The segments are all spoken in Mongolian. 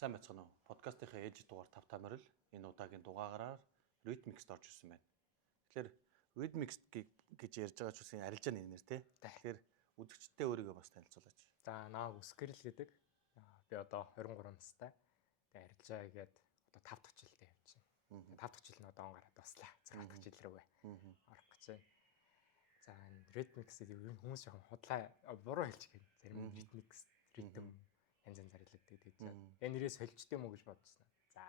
Сайн байцгаана уу? Подкастынхаа ээж дугаар 5 тамирал энэ удаагийн дугаараар Rhythmix-д орж ирсэн байна. Тэгэхээр Rhythmix гэж ярьж байгаа ч үсэн арилжаа нэрнэр тий. Тэгэхээр үзэгчдээ өөрийгөө бас танилцуулаач. За наа Үскэрл гэдэг. Би одоо 23 настай. Тэгээ арилжаа гээд одоо 5 дахь жилдээ явж байна. 5 дахь жил нь одоо он гараад баслаа. 6 дахь жил рүүгээ орох гэж байна. За энэ Rhythmix-ийг ер нь хүмүүс жоохон худлаа буруу хэлж гэнэ. Зарим нь Rhythmix, Rhythm янз янзаар хэлдэг. Тэгээд энэ нэрээс солилцд юм уу гэж бодсон. За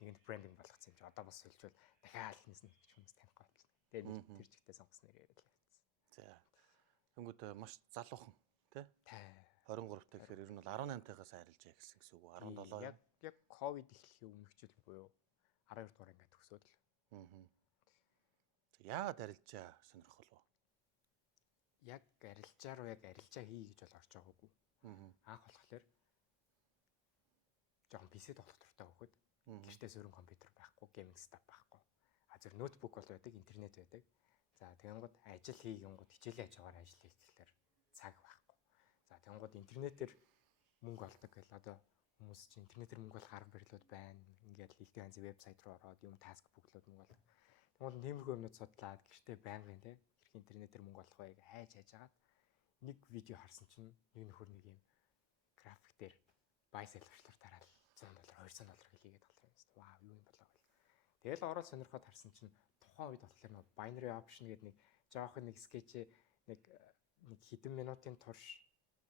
нэгэнд брендинг болгоцсон юм чи одоо бас солилцвол дахиад нээсэн гэж хүмүүс таних болчихно. Тэгээд тэр чигтээ сонгосон нэрээр л явцсан. За. Тэнгүүд маш залуухан тий? 23 та гэхээр ер нь бол 18-тайгаас арилжаа гэсэн үг үү? 17. Яг ковид эхлэхийн өмнөх жил буюу 12 дугаар ангид төгсөөд л. Яагаад арилжаа сонирхол вэ? Яг арилжаа руу яг арилжаа хий гэж бол орж байгаагүй. Анх болохоор жоохон PC тоглох дуртай хөхөд. Гэртээ суурин компьютер байхгүй, гейминг setup байхгүй. Зөв ноутбук бол байдаг, интернет байдаг. За тэгэнгүүт ажил хийгингүүд хичээлийн хажуугаар ажил хийх гэхэлэр цаг байхгүй. За тэгэнгүүт интернетээр мөнгө олдог гэл одоо хүмүүс чинь интернетээр мөнгө олох арга барилууд байна. Ингээл хэлтэй янзын вебсайт руу ороод юм таск бүглүүд мөнгө олдог. Тэгвэл тиймэрхүү юмнууд судлаад гэртээ байнгын те хэрэг интернетээр мөнгө олох байг хайж хагаад нэг видео харсан чинь нэг нөхөр нэг юм график дээр buy sell орчлоор тараад $100, $200 хэлийгээд талах юм байна. Вау, юу юм болоо гэл. Тэгэл ороод сонирхоод харсан чинь тухайн үед болохоор нэг binary option гэдэг нэг жоохон нэг скетч нэг хэдэн минутын турш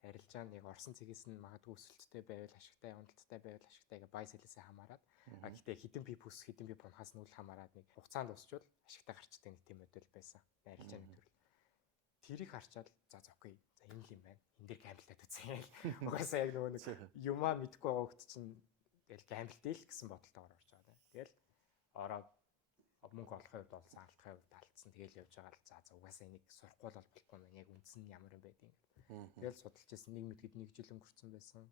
арилжаа нэг орсон цэгээс нь магадгүй өсөлттэй байвал ашигтай, уналттай байвал ашигтай гэ buy sell-ээсээ хамаарат. Гэхдээ хэдэн пип өс хэдэн пип унахаас нь үл хамаарат нэг хугацаанд усчвал ашигтай гарчдаг нэг тийм модель байсан. Арилжааны төрөл. Тэрийг харчаад за окей. За энэ л юм байна. Энд дэр гамблтаад үзье. Угаасаа яг нөгөө нэг юмаа мэдгүй байгаа хөлт чинь тэгэл гамблтэй л гэсэн бодолтойгоор орж байгаа. Тэгэл ороод мөнгө олохын хувьд бол алдахын хувьд алдсан. Тэгэл явж байгаа л за угаасаа энийг сурахгүй бол болохгүй юм. Яг үндс нь ямар юм байдгийг. Тэгэл судалж ирсэн нэг мэдгэд нэг жил өнгөрцөн байсан.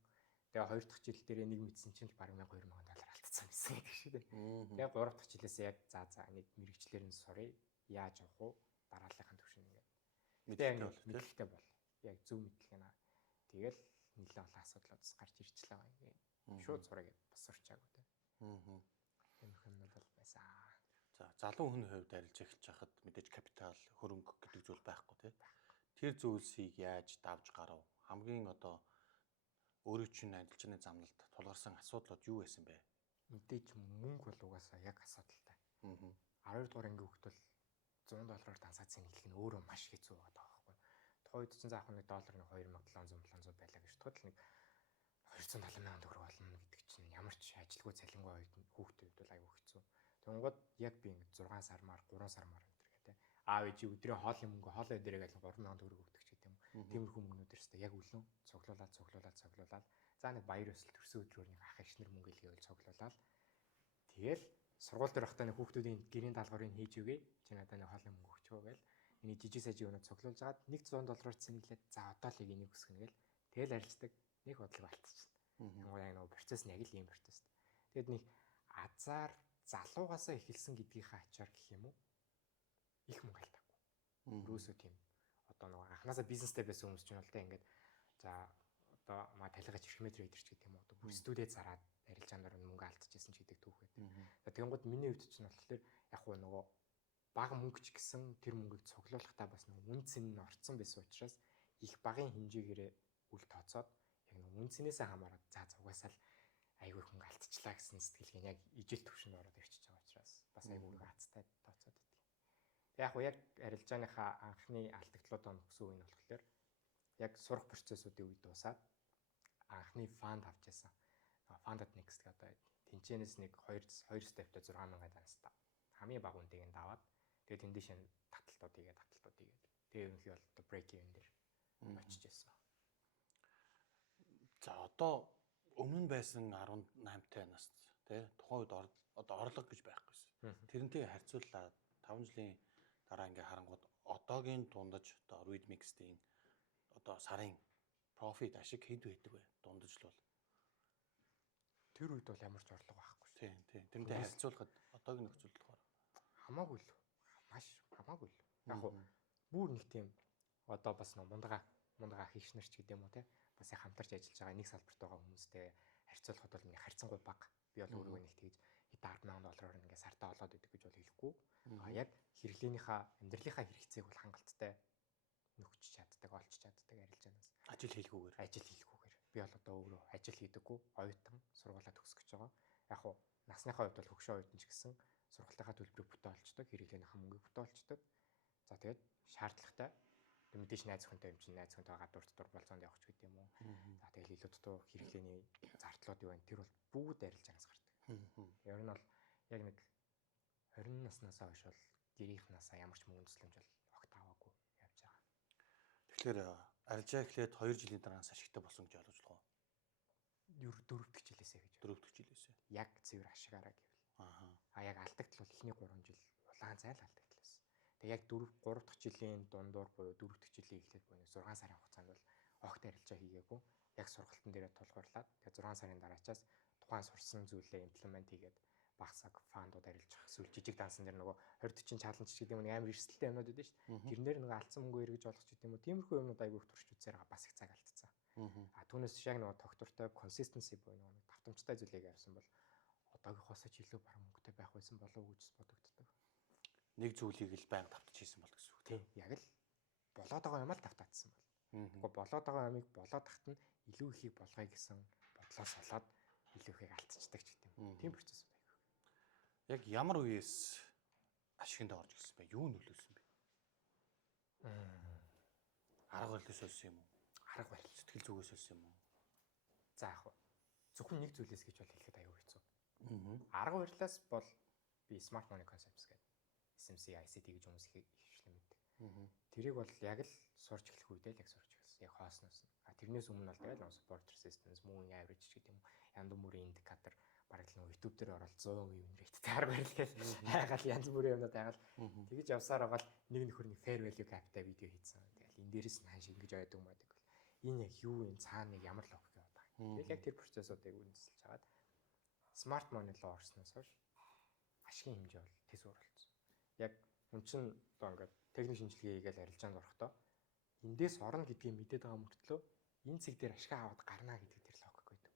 Тэгээ хоёр дахь жил дээр нэг мэдсэн чинь баг $1,200 алдсан гэсэн гэдэг шиг дээ. Тэгээ гурав дахь жилээс яг за нэг мэрэгчлэр нь сурыг яаж авах уу дарааллахын төвшин ингээд мэдээлэлтэй бол яг зөв мэдлэг наа. Тэгэл нэлээд олон асуудлууд гарч ирчлээ байгаа юм. Шууд зураг бас сурчаагүй те. Энэ хүмүүс бол байсан. За залуу хүний хувьд арилж эхэлж хахад мэдээж капитал, хөрөнгө гэдэг зүйл байхгүй тий. Тэр зүйлсийг яаж давж гарав? Хамгийн одоо өөрийн чинь арилжааны замналд тулгарсан асуудлууд юу байсан бэ? Мэдээж мөнгө бол угаасаа яг асуудалтай. 12 дугаар анги хөлтөл $100 тансаацын хэлэх нь өөрөө маш хэцүү байгаа байхгүй. Тухайд чинь заах нэг доллар нэг 2700 байлаа гэж бодвол нэг $270,000 болно гэдэг чинь ямар ч ажилгүй цалингүй хүүхдүүд бол аюу хэцүү. Тэнгууд яг би ингэ 6 сармаар 3 сармаар өдр гэдэг. Аав ээж өдрийн хоолны мөнгө хоолой дээрээ гал $3,000 өгдөг ч гэдэг юм. Тиймэрхүү мөнгнүүд өстэй яг үлэн цуглуулаад за нэг баяр ёслол төрсөн өдрөөр нэг ах эгчнэр мөнгө илгээвэл цуглуулаад тэгэл сургууль дээр байхдаа нэг хүүхдүүдийн гэрийн даалгаврыг хийж өгье. Чи надад нэг хоолны мөнгө өгчөө гээл. Эний жижиг сажиг өнө цуглуулж агаад нэг $100-аар цэнэглээд за одоо л энийг өсгөнө гээл. Тэгэл арилждаг. Нэг бодлого алдчихна. Тэгвэл яг нөгөө процесс нь яг л ийм процесс. Тэгэд нэг азар залуугаасаа эхэлсэн гэдгийнхаа ачаар гэх юм уу? Их мөнгө алдаагүй. Өрөөсөө тийм. Одоо нөгөө анханасаа бизнестэй байсан хүмүүс ч юм бол тэ ингээд за одоо маа талигаж эрхмэтрэ идэрч гэдэг юм уу? Бүр студид зараад арилжаанаар мөнгө алдчихсан ч гэдэг түүх байдаг. Тэгэнгүүт миний хувьд чинь болохоор яг хуу нөгөө бага мөнгө ч гэсэн тэр мөнгийг цуглуулахдаа бас нөгөө үн цэн нь орцсон байсан учраас их багын хэмжээгээр үл тооцоод яг нөгөө үн цэнээсээ хамаарат за угаасаа л айгүй хүн алдчихлаа гэсэн сэтгэлгээ яг ижил төвшөнд ороод ирчихэж байгаа учраас бас айгүй гацтай тооцоод байдаг. Яг хуу яг арилжааныхаа анхны алдагдлуудаа нөхсөн үе нь болохоор яг сурах процессуудын үед дуусаад анхны фанд авч яасан. Funded next гэдэг тэнцэнэс нэг 2 стептэй $6,000 данста. Хамгийн бага үнэтэйг нь даваад тэгээд тэндээш таталтууд хийгээд. Тэгээд ерөнхий бол break even дээр очиж яасан. За одоо өмнө нь байсан 18-тай наст тий тухайн үед одоо орлого гэж байхгүйсэн. Тэрнтэй харьцуулаад 5 жилийн дараа ингээ харангууд одоогийн дундаж одоо Rhythmix-ийн одоо сарын профит ашиг хэд байдаг вэ? Дундаж л бол тэр үед бол ямар ч орлого байхгүй шүү. Тийм. Тэрнтэй харьцуулахад одоогийн нөхцөл болохоор хамаагүй л. Маш хамаагүй л. Яг хуу бүр нэг тийм одоо бас мундагаа хийшнэрч гэдэг юм уу те бас яг хамтарч ажиллаж байгаа нэг салбарт байгаа хүмүүстэй харьцуулахад бол миний харьцангуй бага. Би бол өөрийгөө нэг тэгж хэдэн 10,000 доллараар ингээд сартаа олоод идэг гэж бол хэлэхгүй. Яг хэрэглээнийхээ амьдралынхаа хэрэгцээг бол хангалттай нөхч чаддаг, олж чаддаг арилжаанаас. Ажил хийлгүүгээр. Би бол одоо өөрөө ажил хийдэггүй, оюутан сургуулаа төгсөх гэж байгаа. Яг хуу насныхаа хувьд бол хөгшин оюутан ч гэсэн сургалтынхаа төлбөрийг бүтэн олцдог, хэрэглээнийхээ мөнгийг бүтэн олцдог. За тэгээд шаардлагатай мэдээж найз охинтой юм чинь найз охинтой гадуур дотор болцоонд явах ч гэдэг юм уу. За тэгээд илүү дутуу хэрэглээний зардлууд юу вэ? Тэр бол бүгд арилжаанаас гардаг. Ер нь бол яг нэг 20 наснаас хойш бол гэрийнхнаасаа ямар ч мөнгө төсөлмж бол огт аваагүй явж байгаа. Тэгэхээр арилжаа эхлээд 2 жилийн дараанаас ашигтай болсон гэж ойлгож болох уу? 4 дахь жилээсээ гэж. 4 дахь жилээсээ. Яг цэвэр ашигаараа гэвэл. Яг алдагдтал бол эхний 3 жил улаан зайл алдагдтал байсан. Тэгээ яг 3 дахь жилийн дундуур буюу 4 дахь жилийн эхлээд буюу 6 сарын хугацаанд бол огт арилжаа хийгээгүй. Яг сургалтын дээрээ тулгуурлаад тэгээ 6 сарын дараачаас тухайн сурсан зүйлээ имплемент хийгээд багсаг фандууд арилжах эсвэл жижиг дансан дээр нөгөө 20-40 чаленж гэдэг юм амар эрсдэлтэй юмнууд байдаг шүү дээ. Тэрнэр нөгөө алдсан мөнгөө эргэж олох гэдэг юм уу. Тиймэрхүү юмнууд айгүй их турш үзээр байгаа бас их цаг алдцсан. Түүнээс яг нөгөө тогтвортой consistency буюу нөгөө давтамжтай зүйлийг авсан бол одоогийнхоос ч илүү баруун мөнгөтэй байх байсан болов уу гэж бодогддог. Нэг зүйлийг л байнга давтаж хийсэн бол гэсэн үг тийм. Яг л болоод байгаа юм л давтаацсан бол. Гэхдээ болоод байгаа ямыг болоод тахт нь илүү ихийг болгоё гэсэн бодлоос болоод илүү ихийг алдчихдаг ч гэдэг юм. Тийм процесс байна. Яг ямар үеэс ашигт орж ирсэн бэ? Юу нөлөөлсөн бэ? Арга барилаас олсон юм уу? Арга барил, сэтгэл зүгээс олсон юм уу? За яг зөвхөн нэг зүйлээс гэж бол хэлэхэд аюу хэцүү. Арга барилаас бол би smart money concepts гэдэг SMC ICT гэж хүмүүс их хвшлэн мэддэг. Тэрийг бол яг л сурч эхлэх үедээ л яг сурч эхэлсэн. Яг хоосноос. Тэрнээс өмнө бол тэгэл support resistance, moving average гэдэг юм. Янз бүрийн индикатор бараг л YouTube дээр ороод 100 вiew rate-тэй арга барил гэж хайгаал янз бүрийн юмнууд хайгаал тэгэж явсаар байгаа л нэг нөхөр нэг fair value cap-тай видео хийсэн. Тэгэл энэ дээрээс нь хааш ингэж ойдог маяг бол энэ яг юу юм цаана нэг ямар логик яваад байгаа. Тэгэл яг тэр процессуудыг үндэслэж хагаад smart money руу орсноос хойш ашигын хэмжээ бол тэс уралцсан. Яг хүн чинь одоо ингээд техник шинжилгээ хийгээл арилжаанд орохдоо эндээс орно гэдгийг мэдээд байгаа мөртлөө энэ цэг дээр ашиг аваад гарна гэдэг тэр логик байдаг.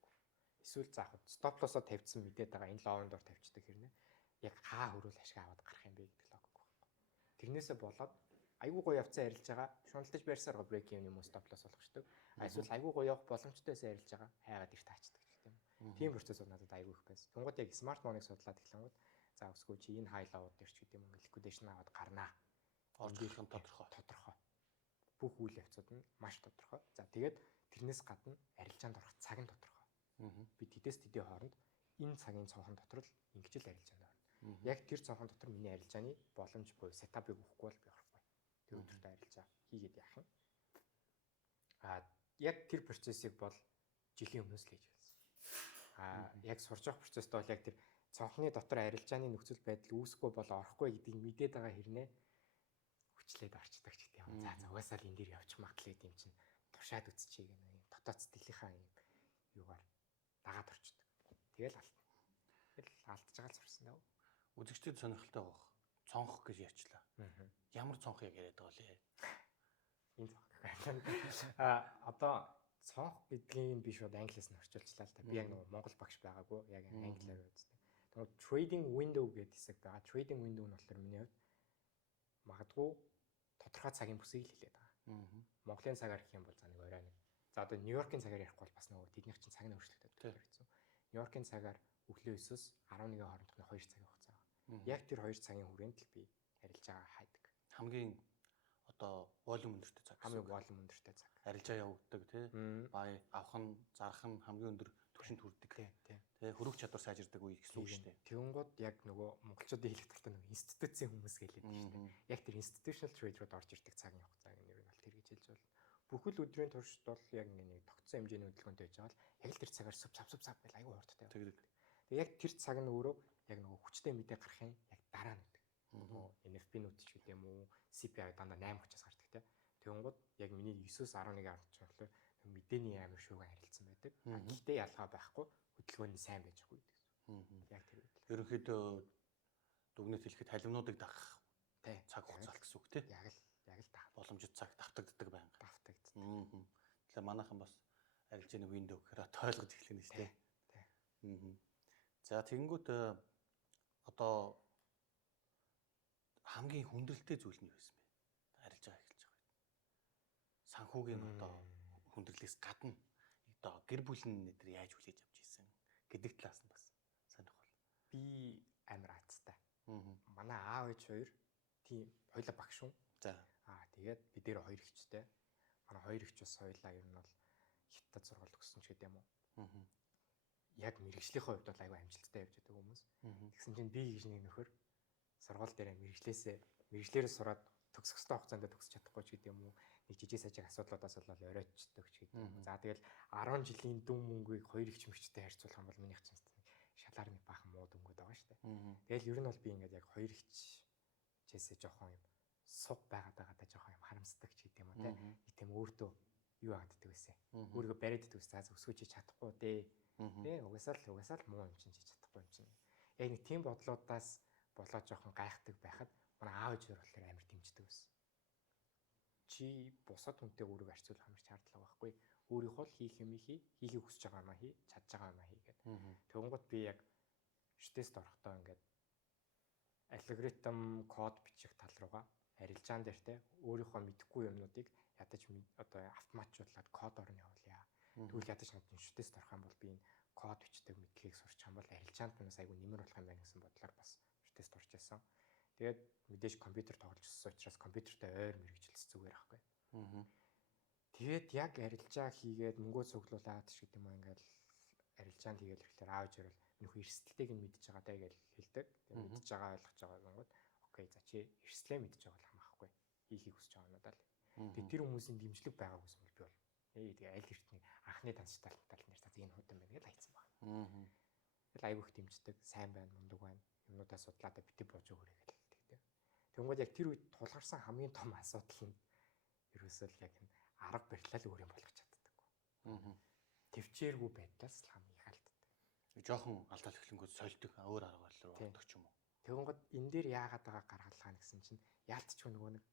Эсвэл заах стоп лосоо тавьчихсан мэдээд байгаа энэ ловын дор тавьчихдаг хэрнээ яг хаа хөрөөл ашиг аваад гарах юм бэ гэдэг логик байхгүй. Тэрнээсээ болоод айгүй гоё явцсан арилж байгаа шуналтаж байрсаар го брейк юм уу стоп лос болгочдөг. Эсвэл айгүй гоё явах боломжтойсэн арилж байгаа хайгаад их таачдаг гэх юм. Тийм процессыг надад айгүй их байсан. Тэнгууд яг смарт моныг судлаад эхлэнгууд за өсгөө чи энэ хайлауд дээр ч гэдэг юм ликвидейшн аваад гарнаа. Орж ирэх нь тодорхой. Бүх үйл явцууд нь маш тодорхой. За тэгээд тэрнээс гадна арилжаанд орох цаг нь тодорхой. Би тэдэс тэдний хооронд энэ цагийн цонхон дотор л ингэж л арилжаанд орно. Яг тэр цонхон дотор миний арилжааны боломж буюу сетапыг өгөхгүй бол би орохгүй. Тэр өдөртөө арилжаа хийгээд яах юм. Яг тэр процессыг бол жилийн өмнөөс л хийж байсан. Яг сурч явах процессд бол яг тэр цонхны дотор арилжааны нөхцөл байдал үүсэхгүй бол орохгүй гэдгийг мэдээд байгаа хэрнээ хүчлээд орчдөг ч гэдэг юм. За угаасаа л энэ дээр явчих магадлал гэдэм чинь туршаад үтчихье гэнэ. Дотоод сэтгэлийнхаа юм юугаар дагаад орчдөг. Тэгэл алдна. Тэгэл алдж байгаа л сурсан даа. Үзэгчдэд сонирхолтой байх. Цонх гэж ярьчлаа. Ямар цонх яг яриад байгаа лээ? Энэ цонх. Одоо цонх гэдгийг би шууд англиас нь орчуулчлаа л та. Би яг нэг монгол багш байгаагүй. Яг англиар үздэг. Тэгээд trading window гэдэг хэсэг байгаа. Trading window нь болохоор миний хувьд магадгүй тодорхой цагийн бүсийг л хэлээд байгаа. Монголын цагаар гэх юм бол за нэг орой нэг. За одоо Нью-Йоркийн цагаар ярихгүй бол бас нөгөө тэднийх чинь цаг нь өөрчлөгдөж байгаа. Нью-Йоркийн цагаар өглөө 9-с 11-ийн хоорондох 2 цагийн хугацаа байна. Яг тэр 2 цагийн хүрээнд л би арилжаа хайдаг. Хамгийн одоо волюм өндөртэй цаг. Хамгийн волюм өндөртэй цаг. Арилжаа явагддаг тий. Бай авах нь зарах нь хамгийн өндөр түвшинд хүрдэг. Тий. Хөрөх чадвар сайжирдаг үе гэсэн үг шүү дээ. Тэнгууд яг нөгөө монголчуудын хэлэх талтай нөгөө институцийн хүмүүс гэлээд байна шүү дээ. Яг тэр institutional trader-ууд орж ирдэг цагийн хугацааг нэр нь бол тэр гэж хэлж бол бүхэл өдрийн туршид бол яг нэг тогтсон хэмжээний хөдөлгөөнтэй байж байгаа л яг л тэр цагаар сүв цав гэл айгүй хурдтай. Тэгээ яг тэр цаг нь өөрөө яг нөгөө хүчтэй мэдээ гарахын яг дараа нь үүдэг. Нөгөө NFP-нүүд ч гэдэг юм уу CPI дандаа 8:30-аас гардаг тий. Тэнгууд яг миний 9-с 11 гарч болохоор мэдээний амар шууган харилцсан байдаг. Гэхдээ ялгаа байхгүй хөдөлгөөний сайн байж байгаа гэдэг. Яг тэр үед. Ерөнхийдөө дүгнэлт хэлэхэд халимнуудыг дагах цаг хугацаа гэсэн үг тий. Яг л даа. Боломжит цаг давтагддаг байнга. Давтагддаг. Тэгэхээр манайхан бас арилжааны window гэхээр ойлгож эхлэх нь шүү дээ. За тэгэнгүүт одоо хамгийн хүндрэлтэй зүйл нь юу байсан бэ? Арилжаа эхэлж байгаа үед. Санхүүгийн одоо хүндрэлээс гадна одоо гэр бүлийн нэтер яаж хүлээж авч ийсэн гэдэг талаас нь бас сонирхол. Би амар аацтай. Манай аав ээж хоёр тийм хоёлаа багш шүү. За. Тэгээд бид нэр хоёр ихчтэй. Манай хоёр ихч бас хоёлаа ер нь бол хятад сургууль төгссөн ч гэдэг юм уу. Яг мэрэгжлийн хувьд бол аюу амжилттай явж байгаа хүмүүс. Тэгсэн чинь би гэж нэг нөхөр сургууль дээр мэрэгжлээрээ сураад төгсөх ёстой хугацаанд төгсөж чадахгүй ч гэдэг юм уу. Нэг жижиг сажиг асуудлуудаас болоод оройтчдаг ч гэдэг юм. За тэгэл 10 жилийн дүн мөнгийг хоёр ихч мэгчтэй харьцуулах юм бол минийх чинь шалаар нэг баахан муу дөнгөд байгаа шүү дээ. Тэгэл ер нь бол би ингээд яг хоёр ихчээсээ жоохон юм суг байгаад та жоохон юм харамсдаг ч гэдэг юм уу те. Нэг тийм өөртөө юу яаддаг байсан. Өөрийгөө бариад иддэг байсан. За өсгөж чадахгүй дээ. Тэ угасаал муу юм чинь чадахгүй юм чинь. Яг нэг тийм бодлоодаас болоод жоохон гайхдаг байхад манай аав ээж болохоор амар дэмждэг байсан. Чи бусад хүнтэй өөрийгөө харьцуулах амар шаардлага байхгүй. Өөрийнхөө хийх юм хийхийг хүсэж байгаа юм хий, чадж байгаа юм хийгээд. Тэгэнгუთ би яг штэст орохдоо ингээд алгоритм код бичих тал руугаа арилжаан дээр те өөрийнхөө мэдэхгүй юмнуудыг ядаж одоо автоматжуулаад кодоор нь явуулъя. Тэгвэл ядаж надад штэст орох юм бол би энэ код бичдэг мэдлэгийг сурчих юм бол арилжаанд минь айгүй нэмэр болох юм байна гэсэн бодлоор бас штэст орж исэн. Тэгээд мэдээж компьютер тоглож өссөн учраас компьютертэй ойр мэрэгжилс зүгээр аахгүй. Тэгээд яг арилжаа хийгээд мөнгөө цуглуулад ч гэдэг юм аа ингээл арилжаанд хийгээл ирэхлээр аавж ирэл нөх эрсдэлтэйг нь мэдж байгаа даа гэж хэлдэг. Тэгээд мэдж байгаа ойлгож байгаа гингод окей за чи эрсдлээ мэдж байгаа бол хамаахгүй. Хийхийг хүсэж байгаа надад л. Тэгээд тэр хүмүүсийн дэмжлэг байгааг гэсэн бол би бол тэгээ аль эртний анхны танстай тал нэр за энэ хутан байна гэж хайцсан байна. Тэгэл айгүйх дэмждэг, сайн байна, мундаг байна. Юмнуудаа судлаад битээ бууж өгөөрэй гэдэг тийм. Тэгвэл яг тэр үед тулгарсан хамгийн том асуудал нь ерөөсөө л яг энэ арга барилал өөр юм болгож чаддаггүй. Төвчээргүй байдлаас л хамгийн их алддаг. Жохон алдаа эхлэнгүүд сольдог өөр арга барил руу ордог ч юм уу. Тэгвэл энэ дээр яагаад байгаа гаргалгаа гэсэн чинь яалтчгүй нөгөө нэг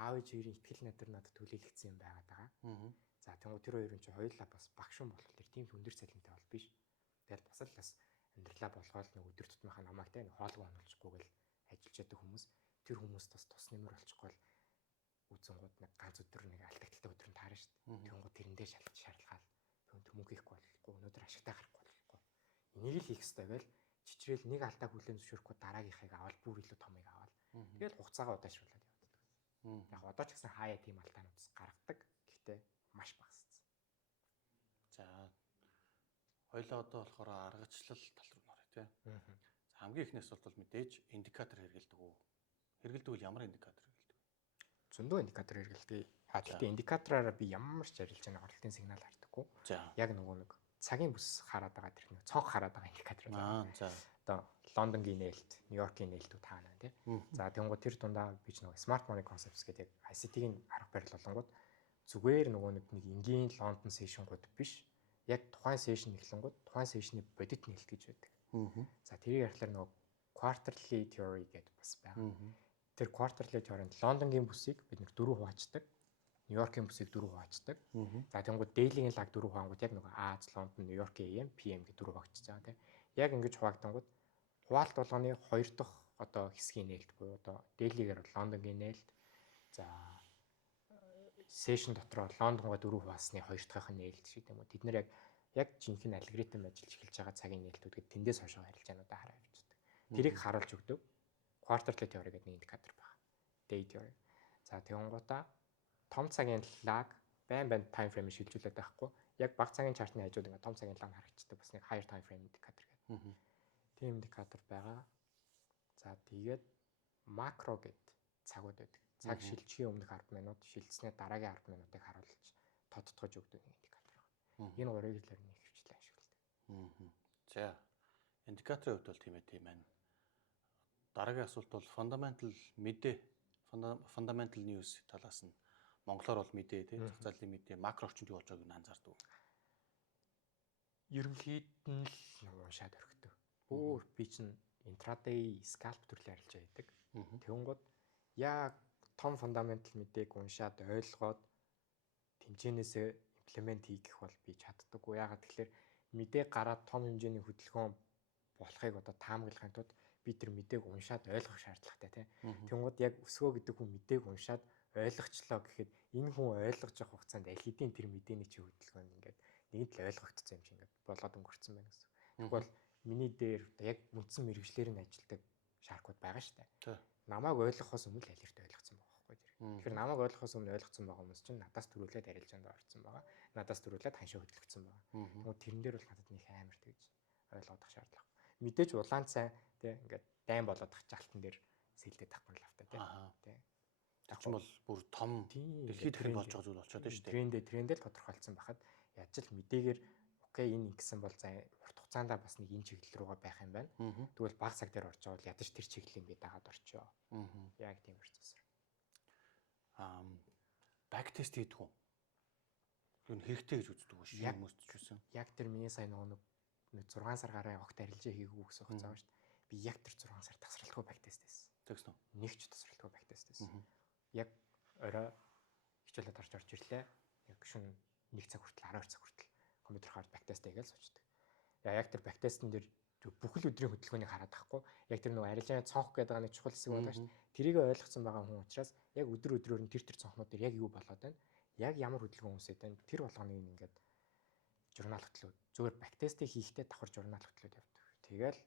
аав ээж хоёрын ихтгэл надад түлээлгдсэн юм байгаад байгаа. За тэгвэл тэр хоёрын чинь хоёулаа бас багшуун болохоор тийм өндөр цалинтай бол биш. Тэгэл бас л бас амьдралаа болгоол нэг өдөр тутмынхаа намайг те хоолгүй онолчихгүйгээл ажиллаж яддаг хүмүүс тэр хүмүүст бас тус нэмэр болчихгүй л үзэнгууд нэг ганц өдөр нэг алдагдaltaй өдөр нь таарна шүү дээ. Тэнгууд тэрэндээ шаардлагаал. Тэгвэл мөнгө хийхгүй болохгүй, өнөөдөр ашигтай гарахгүй болохгүй. Энийг л хийх ёстой байл чичрээл нэг алдааг хүлээн зөвшөөрөхгүй дараагийнхыг аваад бүр илүү томыг аваад тэгэл хугацаагаа удаашруулад явдаг. Яг одоо ч гэсэн хаяа тийм алдаануудс гаргадаг. Гэхдээ маш багассан. За хоёлаа одоо болохоор аргачлал тал руу нөрөө тий. Хамгийн ихнээс бол мэдээж индикатор хэрэгэлдэг үү? Хэрэгэлдэг бол ямар индикатор хэрэгэлдэг вэ? Зөндөө индикатор хэрэгэлдэг. Гэхдээ индикатораараа би ямар ч арилжааны оролтын сигнал хардаггүй. Яг нөгөө нэг цагийн бүс хараад байгаа тэр нэг цонх хараад байгаа индикатор байна. За одоо Лондонгийн нээлт, Нью-Йоркийн нээлтүүд таана тий. За тэнгуү тэр дундаа би ч нөгөө Smart Money Concepts гэдэг ICT-ийн арга барил болонгууд зүгээр нөгөө нэг энгийн Лондон сешнгууд биш. Яг тухайн сешн эхлэнгууд тухайн сешны бодит нээлт гэж байдаг. За тэрийг ярихлаар нөгөө quarterly theory гэдэг бас байгаа. Тэр quarterly theory-нд Лондонгийн бүсийг бид нэг 4 хуваачдаг. Нью-Йоркийн бүсийг 4 хуваачдаг. За тэнгууд Daily-ийн лаг 4 хуваангууд яг нөгөө Аз, Лондон, Нью-Йорк AM, PM гэдэг 4 хуваагдчихж байгаа тийм. Яг ингэж хуваагдангууд хуваалт болгоны 2 дахь одоо хэсгийн нээлт буюу одоо Daily-гээр Лондонгийн нээлт. За сешн дотроо Лондонгоо 4 хуваасны 2 дахь нээлт шиг юм уу. Тэд нэр яг жинхэнэ алгоритм ажиллаж эхэлж байгаа цагийн нээлтүүд тэндээс хойш харилцаануудаа хараа явчихдаг. Тэрийг харуулж өгдөг. Quarterly theory гэдэг нэг индикатор байна. Day theory. За тэгэнгუутаа том цагийн лаг байн time frame шилжүүлээд байхгүй. Яг бага цагийн чартны хажууд ингээд том цагийн лаг харагддаг. Бас нэг higher time frame индикатор гэдэг. Тийм индикатор байгаа. За тэгээд макро гэдэг цагууд байдаг. Цаг шилжихийн өмнөх 10 минут, шилжснээ дараагийн 10 минутыг харуулж тодтогч өгдөг нэг индикатор байна. Энэ гурыг л нэг хвчлээ ашигладаг. За индикаторын хувьд бол тийм ээ тийм байна. Дараагийн асуулт бол fundamental news талаас нь монголоор бол мэдээ тий зах зээлийн мэдээ макро орчинд юу болж байгааг нь анзаардаг. Ерөнхийд нь л уншаад өргөдөг. Өөр би чинь intraday scalp төрлийн арилжаа хийдэг. Тэгэнгუთ яг том фундаментал мэдээг уншаад ойлгоод тэмцээнээсээ имплемент хийх бол би чаддаггүй. Ягаад тэгэхээр мэдээ гараад том хэмжээний хөдөлгөөн болохыг одоо таамаглахын тулд би тэр мэдээг уншаад ойлгох шаардлагатай тийм. Тэнгууд яг өсгөө гэдэг хүн мэдээг уншаад ойлгочлоо гэхэд энэ хүн ойлгож явах хугацаанд аль хэдийн тэр мэдээний чи хөдөлгөөн ингээд нэгд л ойлгогдсон юм шиг ингээд болоод өнгөрцөн байна гэсэн. Тэгвэл миний дээр яг үндсэн мэрэгчлэр нь ажилдаг шаркууд байгаа шүү дээ. Намайг ойлгохоос өмнө л алерт ойлгоцсон байгаа байхгүй тэр. Тэгэхээр намайг ойлгохоос өмнө ойлгоцсон байгаа хүмүүс чинь надаас төрүүлээд арилжаанд орсон байгаа. Надаас төрүүлээд ханшаа хөдөлгдсөн байгаа. Тэгвэл тэрэн дээр бол надад нэг амар тэгж ойлгох шаардлага. Мэдээж улаан цай тий ингээд дайн болоод ачаалтан дээр сэлдээд тахгүй л автаа тий. Тэр чинь бол бүр том дэлхийд дахин болж байгаа зүйл болчиход байна шүү дээ. Трендэл тодорхойлсон байхад яаж л мэдээгээр окей энэ ингэсэн бол за урт хугацаанд бас нэг энэ чиглэл рүүгээ байх юм байна. Тэгвэл баг цаг дээр орж байгаа бол ядаж тэр чиглэлийн би дагаад орчоо. Яг тийм процессор. Back test хийдэг үү? Юу хэрэгтэй гэж үздэг үү хүмүүс ч гэсэн. Яг тэр миний сайн нэг 6 сар гараа огт арилжаа хийгээгүй гэсэн хугацаа байна шүү дээ. Би яг тэр 6 сар тасралтгүй back test хийсэн. Тэгсэн үү? Нэг ч тасралтгүй back test хийсэн. Яг орой хичээлээд орж ирлээ. Яг шөнө 1 цаг хүртэл 12 цаг хүртэл компьютер хаад back test хийгээл суучдаг. Яг тэр back test-ын дээр бүхэл өдрийн хөдөлгөөнийг хараад байхгүй. Яг тэр нөгөө арилжааны цонх гэдэг нэг чухал хэсэг байгаа шүү дээ. Тэрийг ойлгоцсон байгаа хүн учраас яг өдрөөр нь тэр цонхнууд дээр яг юу болоод байна? Яг ямар хөдөлгөөн үүсээд байна? Тэр болгоныг ингээд журнал хөтлөө. Зүгээр back test-ийг хийхдээ давхар журнал хөтлөөд явдаг. Тэгэл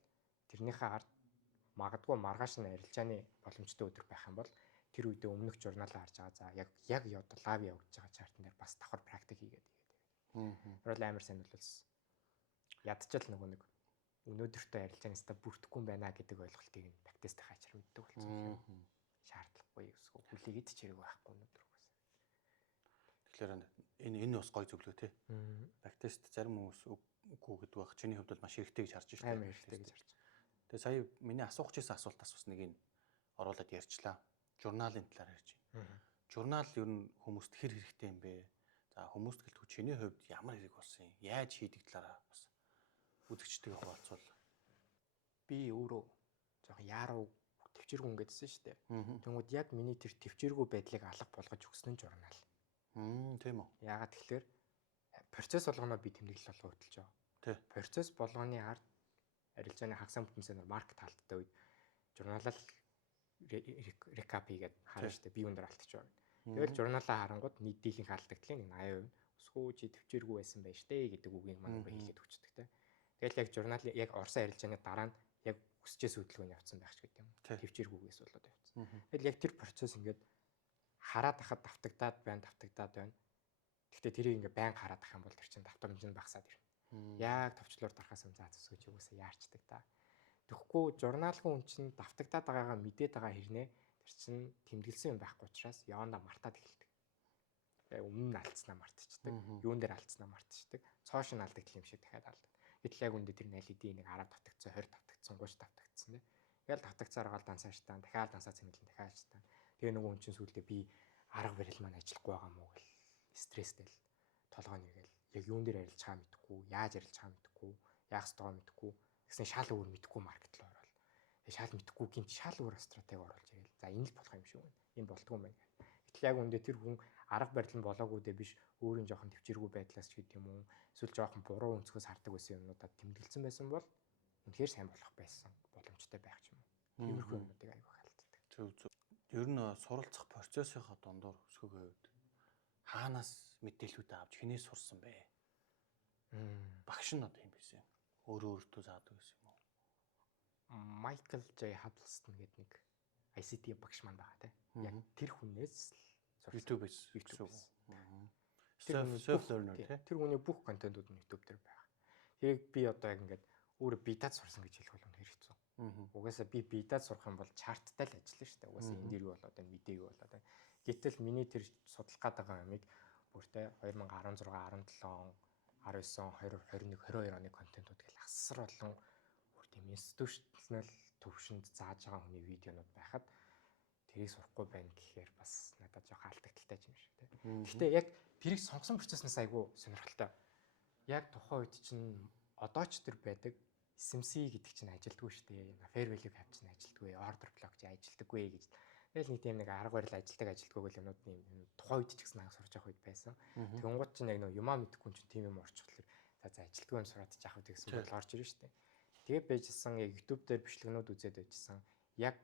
тэрнийхээ ард магадгүй маргааш нь арилжааны боломжтой өдөр байх юм бол тэр үедээ өмнөх журналаа харж байгаа. За яг лав явагдаж байгаа чартан дээр бас давхар практик хийгээд. Орол амар сайн нөлөөлсөн. Ядчил нөгөө нэг өнөөдөртөө арилжаанаастаа бүрдэхгүй юм байна гэдэг ойлголтыг нь back test-ийн хачаар мэддэг болсон. Шаардлагагүй эсвэл хүлээгээд ч хэрэг байхгүй өнөөдөр угсаа. Тэгэхээр энэ бас гой зөвлөө те. Back test зарим хүмүүс үгүй гэдэг байх. Чиний хувьд бол маш хэрэгтэй гэж харж байна. Амар хэрэгтэй гэж харж. Тэгээ сая миний асуух гэсэн асуултаас бас нэг нь оруулаад ярьчлаа. Журналын талаар ярьж байна. Журнал ер нь хүмүүст хэр хэрэгтэй юм бэ? За хүмүүст гэлтгүй чиний хувьд ямар хэрэг болсон юм? Яаж хийдэг талаараа бас үзэгчтэйгээ хуваалцвал. Би өөрөө жоохон яаруу төвчээргүй ингэдсэн шүү дээ. Тэнгүүд яг миний тэр төвчээргүй байдлыг алга болгож өгсөн нь журнал. Тийм үү. Яагаад тэгэхээр процесс болгоноо би тэмдэглэл болгоо хөтэлж байгаа. Тий. Процесс болгоны ард арилжааны хагас бүтэмсээр маркет алдтай үед журналал рекап хийгээд харна шүү дээ. Би өндөр алдчих байгаа. Тэгэл журналаа харангууд нийт дийлэнх алдагдлын 80% өсгөө чи төвчээргүй байсан байж тээ гэдэг үгийг маань хэлээд өчтдөг те. Тэгэл яг журналын яг Орсын арилжааны дараа нь яг өсчээс хөдөлгөөнд явцсан байх ч гэдэг юм. Төвчээргүйгээс болоод явцсан. Тэгэл яг тэр процесс ингээд хараад хахад давтагдаад байна. Гэхдээ тэрийг ингээд байн хараад ах юм бол тэр чинь давтамж нь багасаад ирнэ. Яг товчлоор дарахаас өмнө заа зүсгэж юусаа яарчдаг та. Тэгэхгүй журналгүй хүн чинь давтагдаад байгаагаа мэдээд байгаа хэрнээ тэр чинь тэмдэглэсэн юм байхгүй учраас явандаа мартаад эхэлдэг. Өмнө нь алдснаа мартчихдаг. Юун дээр алдснаа мартчихдаг. Цоош нь алдагдал юм шиг дахиад алдаг. Гэтэл яг үндэ тэр нь аль хэдийн нэг 10 давтагдсан, 20 давтагдсан, 30 давтагдсан тийм. Тэгэл давтагцаар гаал дансаачтаа, дахиад дансаа цэнгэлэн дахиад чтаа. Тэгээ нөгөө хүн чинь сүүлдээ би арга барил маань ажиллахгүй байгаа мó гэл стресстэй л толгойн нэгэл яг юун дээр арилж байгаа мэдэхгүй, яаж арилж байгаа мэдэхгүй, яах ёстойгоо мэдэхгүй, гэсэн шал өөр мэдэхгүй маркет руу орвол. Тэгээ шал мэдэхгүй гинт шал өөр стратеги оруулж ирээл. За энэ л болох юм шиг байна. Энэ болдгоо юм байна. Гэтэл яг үндэ тэр хүн арга барил нь болоогүй дэ биш өөрийн жоохон төвчээргүй байдлаас ч гэдэг юм уу эсвэл жоохон буруу өнцгөөс хардаг байсан юмнуудад тэмдэглэсэн байсан бол үнэхээр сайн болох байсан боломжтой байх ч юм уу. Тиймэрхүү юмнуудыг аягүй хаалтдаг. Зөв. Ер нь суралцах процессынхаа дундуур өсгөөгийн хувьд хаанаас мэдээлэлүүд авч хинээс сурсан бэ? Багш нь одоо юм байсан. Өөртөө заадаг байсан юм уу? Майкл Ж. Хадлстон гэдэг нэг ICT багш маань байгаа те. Яг тэр хүнээс YouTube-ээс self learner те. Тэр хүний бүх контентууд нь YouTube дээр байгаа. Тэрийг би одоо яг ингээд өөрөө бидад сурсан гэж хэлэх бол үнэхээр хэцүү. Угаасаа би бидад сурах юм бол чарттай л ажиллана шүү дээ. Угаасаа энэ дэр юу болоод байна, мэдээг юу болоод байна. Гэтэл миний тэр судлах гээд байгаа юмыг бүр те 2016, 17, 19, 20, 21, 22 оны контентууд гэл асар олон бүр тийм институционал төвшөнд зааж байгаа хүний видеонууд байхад тэрийг сурахгүй байна гэхээр бас надад жоохон алдагдaltaй юм шиг те. Гэхдээ яг тэрийг сонгосон процесснаас айгүй сонирхолтой. Яг тухайн үед чинь одоо ч тэр байдаг SMC гэдэг чинь ажилдгүй шүү дээ. Fair value cap чинь ажилдгүй, order block чинь ажилдаггүй гэж. Тэгэл нэг тийм нэг арга барил ажилдаг гэл юмнууд тухайн үед ч гэсэн анх сурч явах үед байсан. Тэнгууд чинь яг нэг юмаа мэдхгүй чинь тийм юм орчихлоо. За ажилтгүй юм сураад яах вэ гэсэн бол орж ирнэ шүү дээ. Тэгээ байжсэн яг YouTube дээр бичлэгнүүд үзээд байжсэн. Яг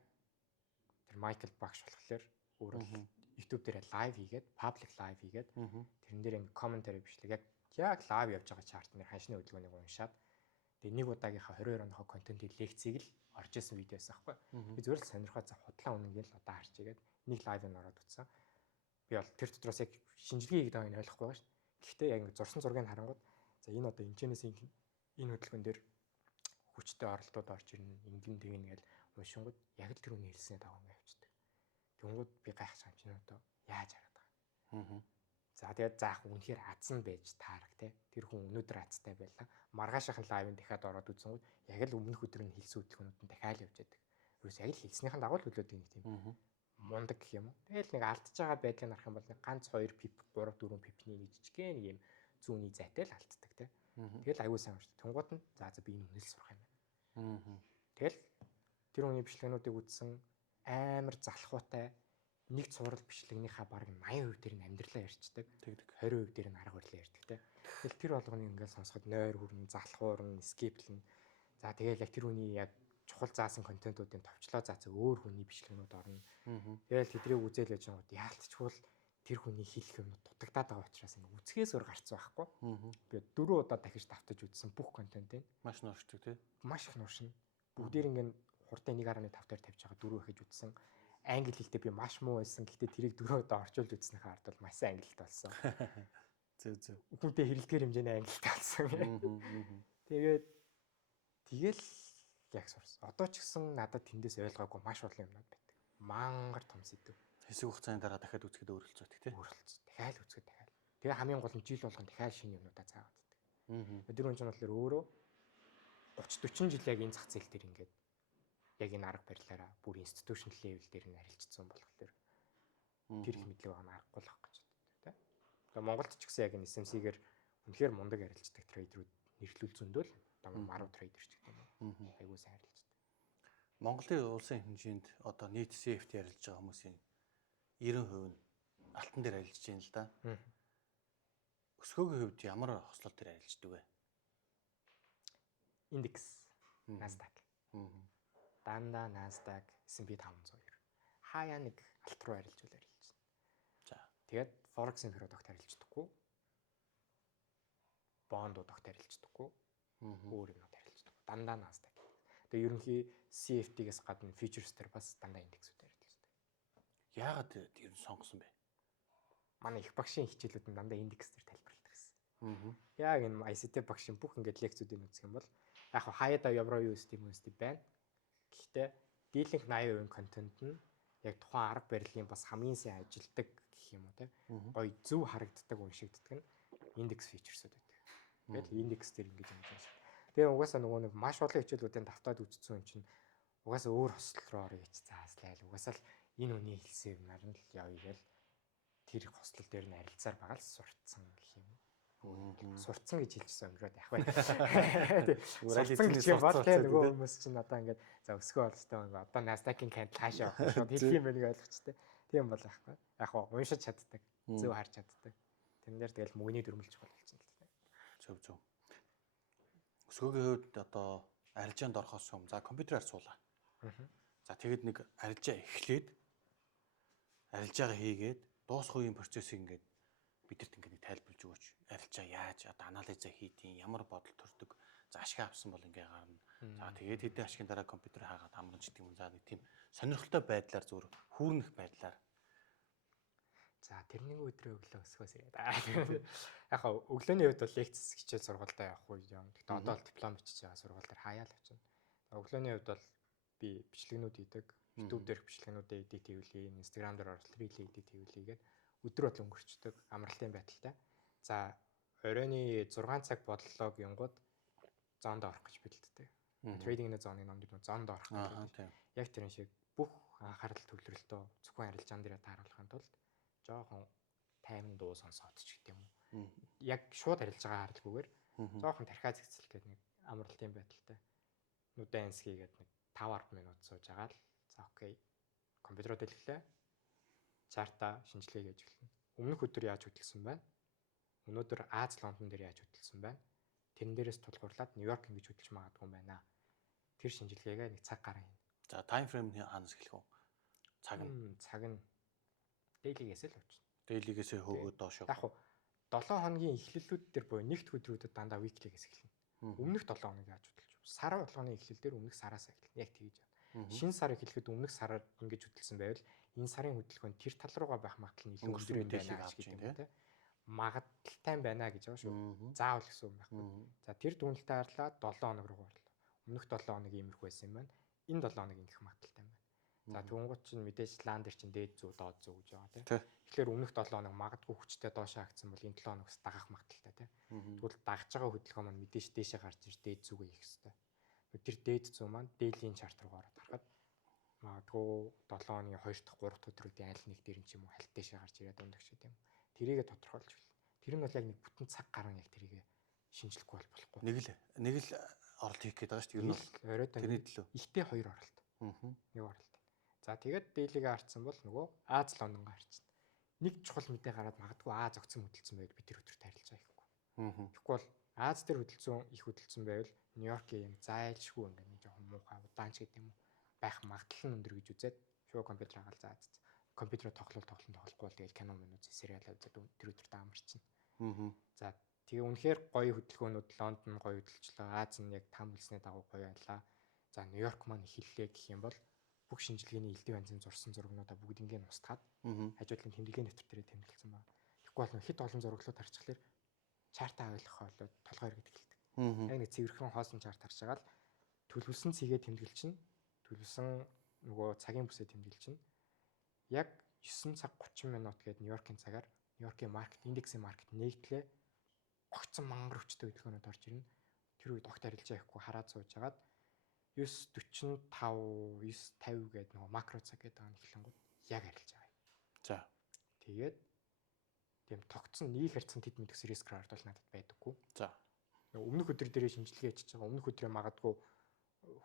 тэр Майкл Багш болохоор өөрөө YouTube дээр лайв хийгээд, public live хийгээд тэрэн дээр ингээ commentary бичлэг яг лайв явж байгаа чарт нэр ханшны хөдөлгөөнийг уншаад тэгээ нэг удаагийнхаа 22 оноохоо контентын лекцийг л орж исэн видеоос аахгүй. Би зүгээр л сонирхоод за худлаа үнэн гээл одоо харж игээд нэг лайвыг ороод утсан. Би бол тэр дотроос яг шинжилгээ хийгээд байгааг нь ойлгохгүй байгаа шүү. Гэхдээ яг ингээ зурсан зургийг харангууд за энэ одоо энэчнээс энэ хөдөлгөөн дээр хүчтэй оролтууд орж ирнэ. Ингэн тэгнэ гээл уншингууд яг л тэр үний хэлснээр даваа ингээ явчихдаг. Тэнгүүд би гайхаж байгаа юм чинь одоо яаж хараад байгаа. За тэгээд заах үнэхээр азсан байж таарах те. Тэр хүн өнөөдөр азтай байлаа. Маргаашийн лайвын дахиад ороод үзэнгүүт яг л өмнөх өдрийн хэлсэн хөдөлгөөнүүд нь дахиад явж байдаг. Юус яг л хэлснийхэн дагуу л хөлөөд нэг тийм мундаг гэх юм уу. Тэгэл нэг алдчихж байгаа байдлыг харах юм бол нэг ганц 2 пип 3 4 пипний нэг жижигхэн нэг юм зүүнний зайтай л алддаг те. Тэгэл аюул сайн урт. Тунгууд нь за би энэ үнэл сурах юм байна. Тэгэл тэр хүний бичлэгнүүдийг үзсэн амар залхуутай нэг цуврал бичлэгнийхаа бараг 80% дээр нь амьдралаа ярьцдаг. 20% дээр нь арга барилаа ярьдаг те. Тэгэл тэр болгоныг ингээл сонсоход нойр хүрнэ, залхуурна, скеплэн. За тэгэл яг тэр хүний яг чухал заасан контентуудын товчлоо заасан өөр хүний бичлэгнүүд орно. Тэгэл тэдрийг үзэл байж байгууд яалтчгүй тэр хүний хэлэх юмнууд дутагдаад байгаа учраас ингэ үзхээс өөр гарцсан байхгүй. Би 4 удаа дахиж давтаж үзсэн бүх контентыг маш нууршдаг тий. Маш их нууршина. Бүгдээр ингэ хурдан 1.5 дээр тавьж байгаа 4 ихэж үзсэн. Англи хэлтэй би маш муу байсан. Гэхдээ тэрийг 4 удаа орчуулж үзснийхээ ард бол маш сайн англитай болсон. Зөв. Хүүхдээ хэрэглэхээр хэмжээний англитай болсон. Тэгээд тэгэл яг сурсан. Одоо ч гэсэн надад тэндээс ойлгоогүй маш олон юмнууд байдаг. Мангар том сэдв. Хэсэг хугацааны дараа дахиад үзэхэд өөрөлдсөн тий. Өөрөлдсөн. Дахиад үзэхэд дахиад. Тэгээ хамгийн гол нь жил болгон дахиад шинэ юмнуудаа заагаад байдаг. Тэр хүн ч болохоор өөрөө 30 40 жил яг энэ зах зээл дээр ингээд яг энэ арга барилаараа бүр институшн левел дээр нь арилжсан болохоор тэр их мэдлэг байгаа аргагүй л авах гэж байна. Тэгээ Монголд ч гэсэн яг энэ SMC-гээр үнэхээр мундаг арилждаг трейдерүүд нэрлүүл зөндөөл одоо маруу трейдер ч гэх юм уу. Айгуу сайн арилждаг. Монголын улсын хэмжээнд одоо нийт CFD арилж байгаа хүмүүсийн 90% нь алтан дээр арилжж байна л да. Өсгөөгийн хувьд ямар хослол дээр арилждаг вэ? Индекс, Nasdaq. Дандаа Nasdaq, S&P 500. Хаяа нэг алт руу арилжуул арилжсан. За. Тэгээд Forex-ийн период огт арилждаггүй. Бондууд огт арилждаггүй. Өөр юмуд арилждаг. Дандаа Nasdaq. Тэгээд ерөнхий CFD-гээс гадна futures дээр бас дандаа индексүүд арилждаг. Яагаад тэр сонгосон бэ? Манай их багшийн хичээлүүд нь дандаа индекс дээр тайлбарладаг гэсэн. Яг энэ ICT багшийн бүх ингээд лекцүүдийг үзэх юм бол яг хаяада евро USD байна. Гэхдээ дийлэнх 80% контент нь яг тухайн арга барилын бас хамгийн сайн ажилдаг гэх юм уу те. Гоё зөв харагддаг, уншигддаг нь индекс фичерсүүд байдаг. Тэгэл индекс дээр ингэж юм байна. Тэгээ угаасаа нөгөө нэг маш олон хичээлүүдийн давтаад үзсэн юм чинь угаасаа өөр хосол руу орё гэж зааслаа. Угаасаа л энэ үний хэлсэн юмар нь л явъя гэл тэр хослол дээр нь арилцаар байгаа л сурцсан гэх юм. Сурцсан гэж хэлчихсэн өнгөрөөд яг бай. Сурцсан гэж бодлоо нөгөө хүмүүс чинь одоо ингээд за өсгөө болстой ингээ одоо Nasdaq-ийн candle хаашаа авах шууд хэлэх юм байна гэж ойлгочтой. Тийм бол байхгүй. Яг уншиж чаддаг, зөв харж чаддаг. Тэрэн дээр тэгэл мөнгөний дөрмөлж болчихсон л тийм. Зөв. Өсгөөгийн хувьд одоо арилжаанд орохоос өмнө за компьютераар суулаа. За тэгэд нэг арилжаа эхлээд арилжаагаа хийгээд дуусах үеийн процессыг ингээд бидэрт ингээд тайлбарлаж өгөөч. Арилжаа яаж одоо анализа хийдیں, ямар бодол төрдөг. За ашиг авсан бол ингээ гарна. За тэгээд хэдэн ашигын дараа компьютер хаагаад амарч гэдэг юм. За нэг тийм сонирхолтой байдлаар зүгээр хүүрнэх байдлаар. За тэрний өдрөө өглөө өсгөөс яриад. Яг өглөөний үед бол лекц хичээл сургалтаа явах үе юм. Гэхдээ одоо л диплом бичиж байгаа сургалт дээр хаяа л очино. Өглөөний үед бол би бичлэгнүүд хийдэг. YouTube дээрх бичлэгнүүдээ edit хийвлээ, Instagram дээр оруулах reel edit хийвлээ гэдэг өдөр бол өнгөрчдөг амралтын байдалтай. За оройны 6 цаг бодлоо гингууд зоонд орох гэж бэлддэг. Трейдингийн зооны номд зоонд орох гэдэг. Яг тэрэн шиг бүх анхаарал төвлөрөлтөө зөвхөн арилжаан дээр тааруулахын тулд жоохон тайван дуу сонсоод ч гэдэг юм уу. Яг шууд арилж байгаа харалгүйгээр жоохон тархиа зэгцэл гэдэг нэг амралтын байдалтай. Нүдэнс хийгээд нэг 5-10 минут сууж агаад за окей. Компьютерод дэлгэлээ. Чарта шинжилгээ хийж эхэлнэ. Өмнөх өдөр яаж хөдөлсөн байна? Өнөөдөр Аз Лондон дээр яаж хөдөлсөн байна? тэрэн дээрээс тулгуурлаад Нью-Йорк ингэж хөдөлж магадгүй юм байна. Тэр шинжилгээгээ нэг цаг гарan хийнэ. За тайм фрейм хаанаас эхлэх вэ? Цаг нь дэйлигээс л явчихна. Дэйлигээс хөөгөө доош Яг хуу 7 хоногийн эхлэлүүд дээр буюу нэгд өдрүүдэд дандаа weekly-гээс эхэлнэ. Өмнөх 7 хоног яаж хөдөлж вэ? Сар болгоны эхлэл дээр өмнөх сараас эхэлнэ. Яг тэгж байна. Шинэ сар эхлэхэд өмнөх сараар ингэж хөдөлсөн байвал энэ сарын хөдөлгөөн тэр тал руугаа байх магадлал нь илүү өндөр юм байна гэж гэдэг юм тийм. Магадaltaй байна гэж байгаа шүү. Заавал гэсэн юм байхгүй. За тэр дүгнэлтээ харлаад 7 хоног руу гоорлоо. Өмнөх 7 хоног иймэрхүү байсан юм байна. Энэ 7 хоног ингэх магадaltaй юм байна. За түнгууд чинь мэдээж лан дээр чинь дээд зүү доод зүү гэж байгаа тийм. Тэгэхээр өмнөх 7 хоног магадгүй хүчтэй доошоо хагцсан бол энэ 7 хоногс дагах магадaltaй тийм. Тэгвэл дагж байгаа хөдөлгөөн маань мэдээж дээшээ гарч ирж дээд зүүгээ хийх хэрэгтэй. Тэр дээд зүү маань дээлийн чарт руу ороод харахад магадгүй 7 хоногийн 2 дахь 3 дахь өдрүүдийн аль нэг дээр нь ч юм уу хальт дээшээ гарч ирээд ундаг ч гэдэм. Тэрийгэ тодорхойлж байна. Тэр нь бол яг нэг бүтэн цаг гарan яг тэрийгэ шинжлэхгүй болохгүй. Нэг л оролт хийх гээд байгаа шүү дээ. Ер нь оройд тэрний төлөө. Ихтэй 2 оролт. Нэг оролт. За тэгээд дээлигээ харцсан бол нөгөө Аз Лондонгаа харцсан. Нэг чухал мэдээ гараад магадгүй Аз огцон хөдөлсөн байвал бид тэр өдөрт харилцаа хийхгүй. Тэгэхгүй бол Аз дээр их хөдөлсөн байвал Нью-Йоркийн юм зайлшгүй ингээд нэг жоохон муухай удаанч гэдэг юм уу байх магадлал нь өндөр гэж үзээд шоу компьютер хагаал заац. Компьютероо тоглохгүй бол тэгээд кино минут сериал үзээд тэр өдөрт амарчин. За тэгээ үнэхээр гоё хөдөлгөөнүүд Лондон гоё хөдөлчлөө. Аз нь яг таамагласны дагуу гоё байлаа. За Нью-Йорк маань эхэллээ гэх юм бол бүх шинжилгээний элдв янзын зурсан зурагнуудаа бүгднийг нь устгаад хажуудлын тэмдэглэлийн дэвтэр дээр тэмдэглэсэн байна. Тэгэхгүй бол хэд олон зураглууд харчихлаар чартаа ойлгох болоод толгой эргэж эхэлдэг. Яг нэг цэвэрхэн хоосон чарт харж байгаа л төлөвлөсөн цэгээ тэмдэглэж чинь төлөвлөсөн нөгөө цагийн бүсээ тэмдэглэж чинь яг 9 цаг 30 минут гээд Нью-Йоркийн цагаар Нью-Йоркийн маркет индексийн маркет нэгтлээ огцон мангар хүчтэй хөдөлгөөнөд орж ирнэ. Тэр үед огт арилжаа хийхгүй хараад сууж агаад 9:45 9:50 гэдэг нөгөө макро цаг гэдэг байгаа нэхлэнгүүд яг арилж байгаа юм. За. Тэгээд тийм тогтсон нэг харьцан тэд мэдгс риск карт бол надад байдаггүй. За. Өмнөх өдөр дээрээ шинжилгээ хийж байгаа. Өмнөх өдрөө магадгүй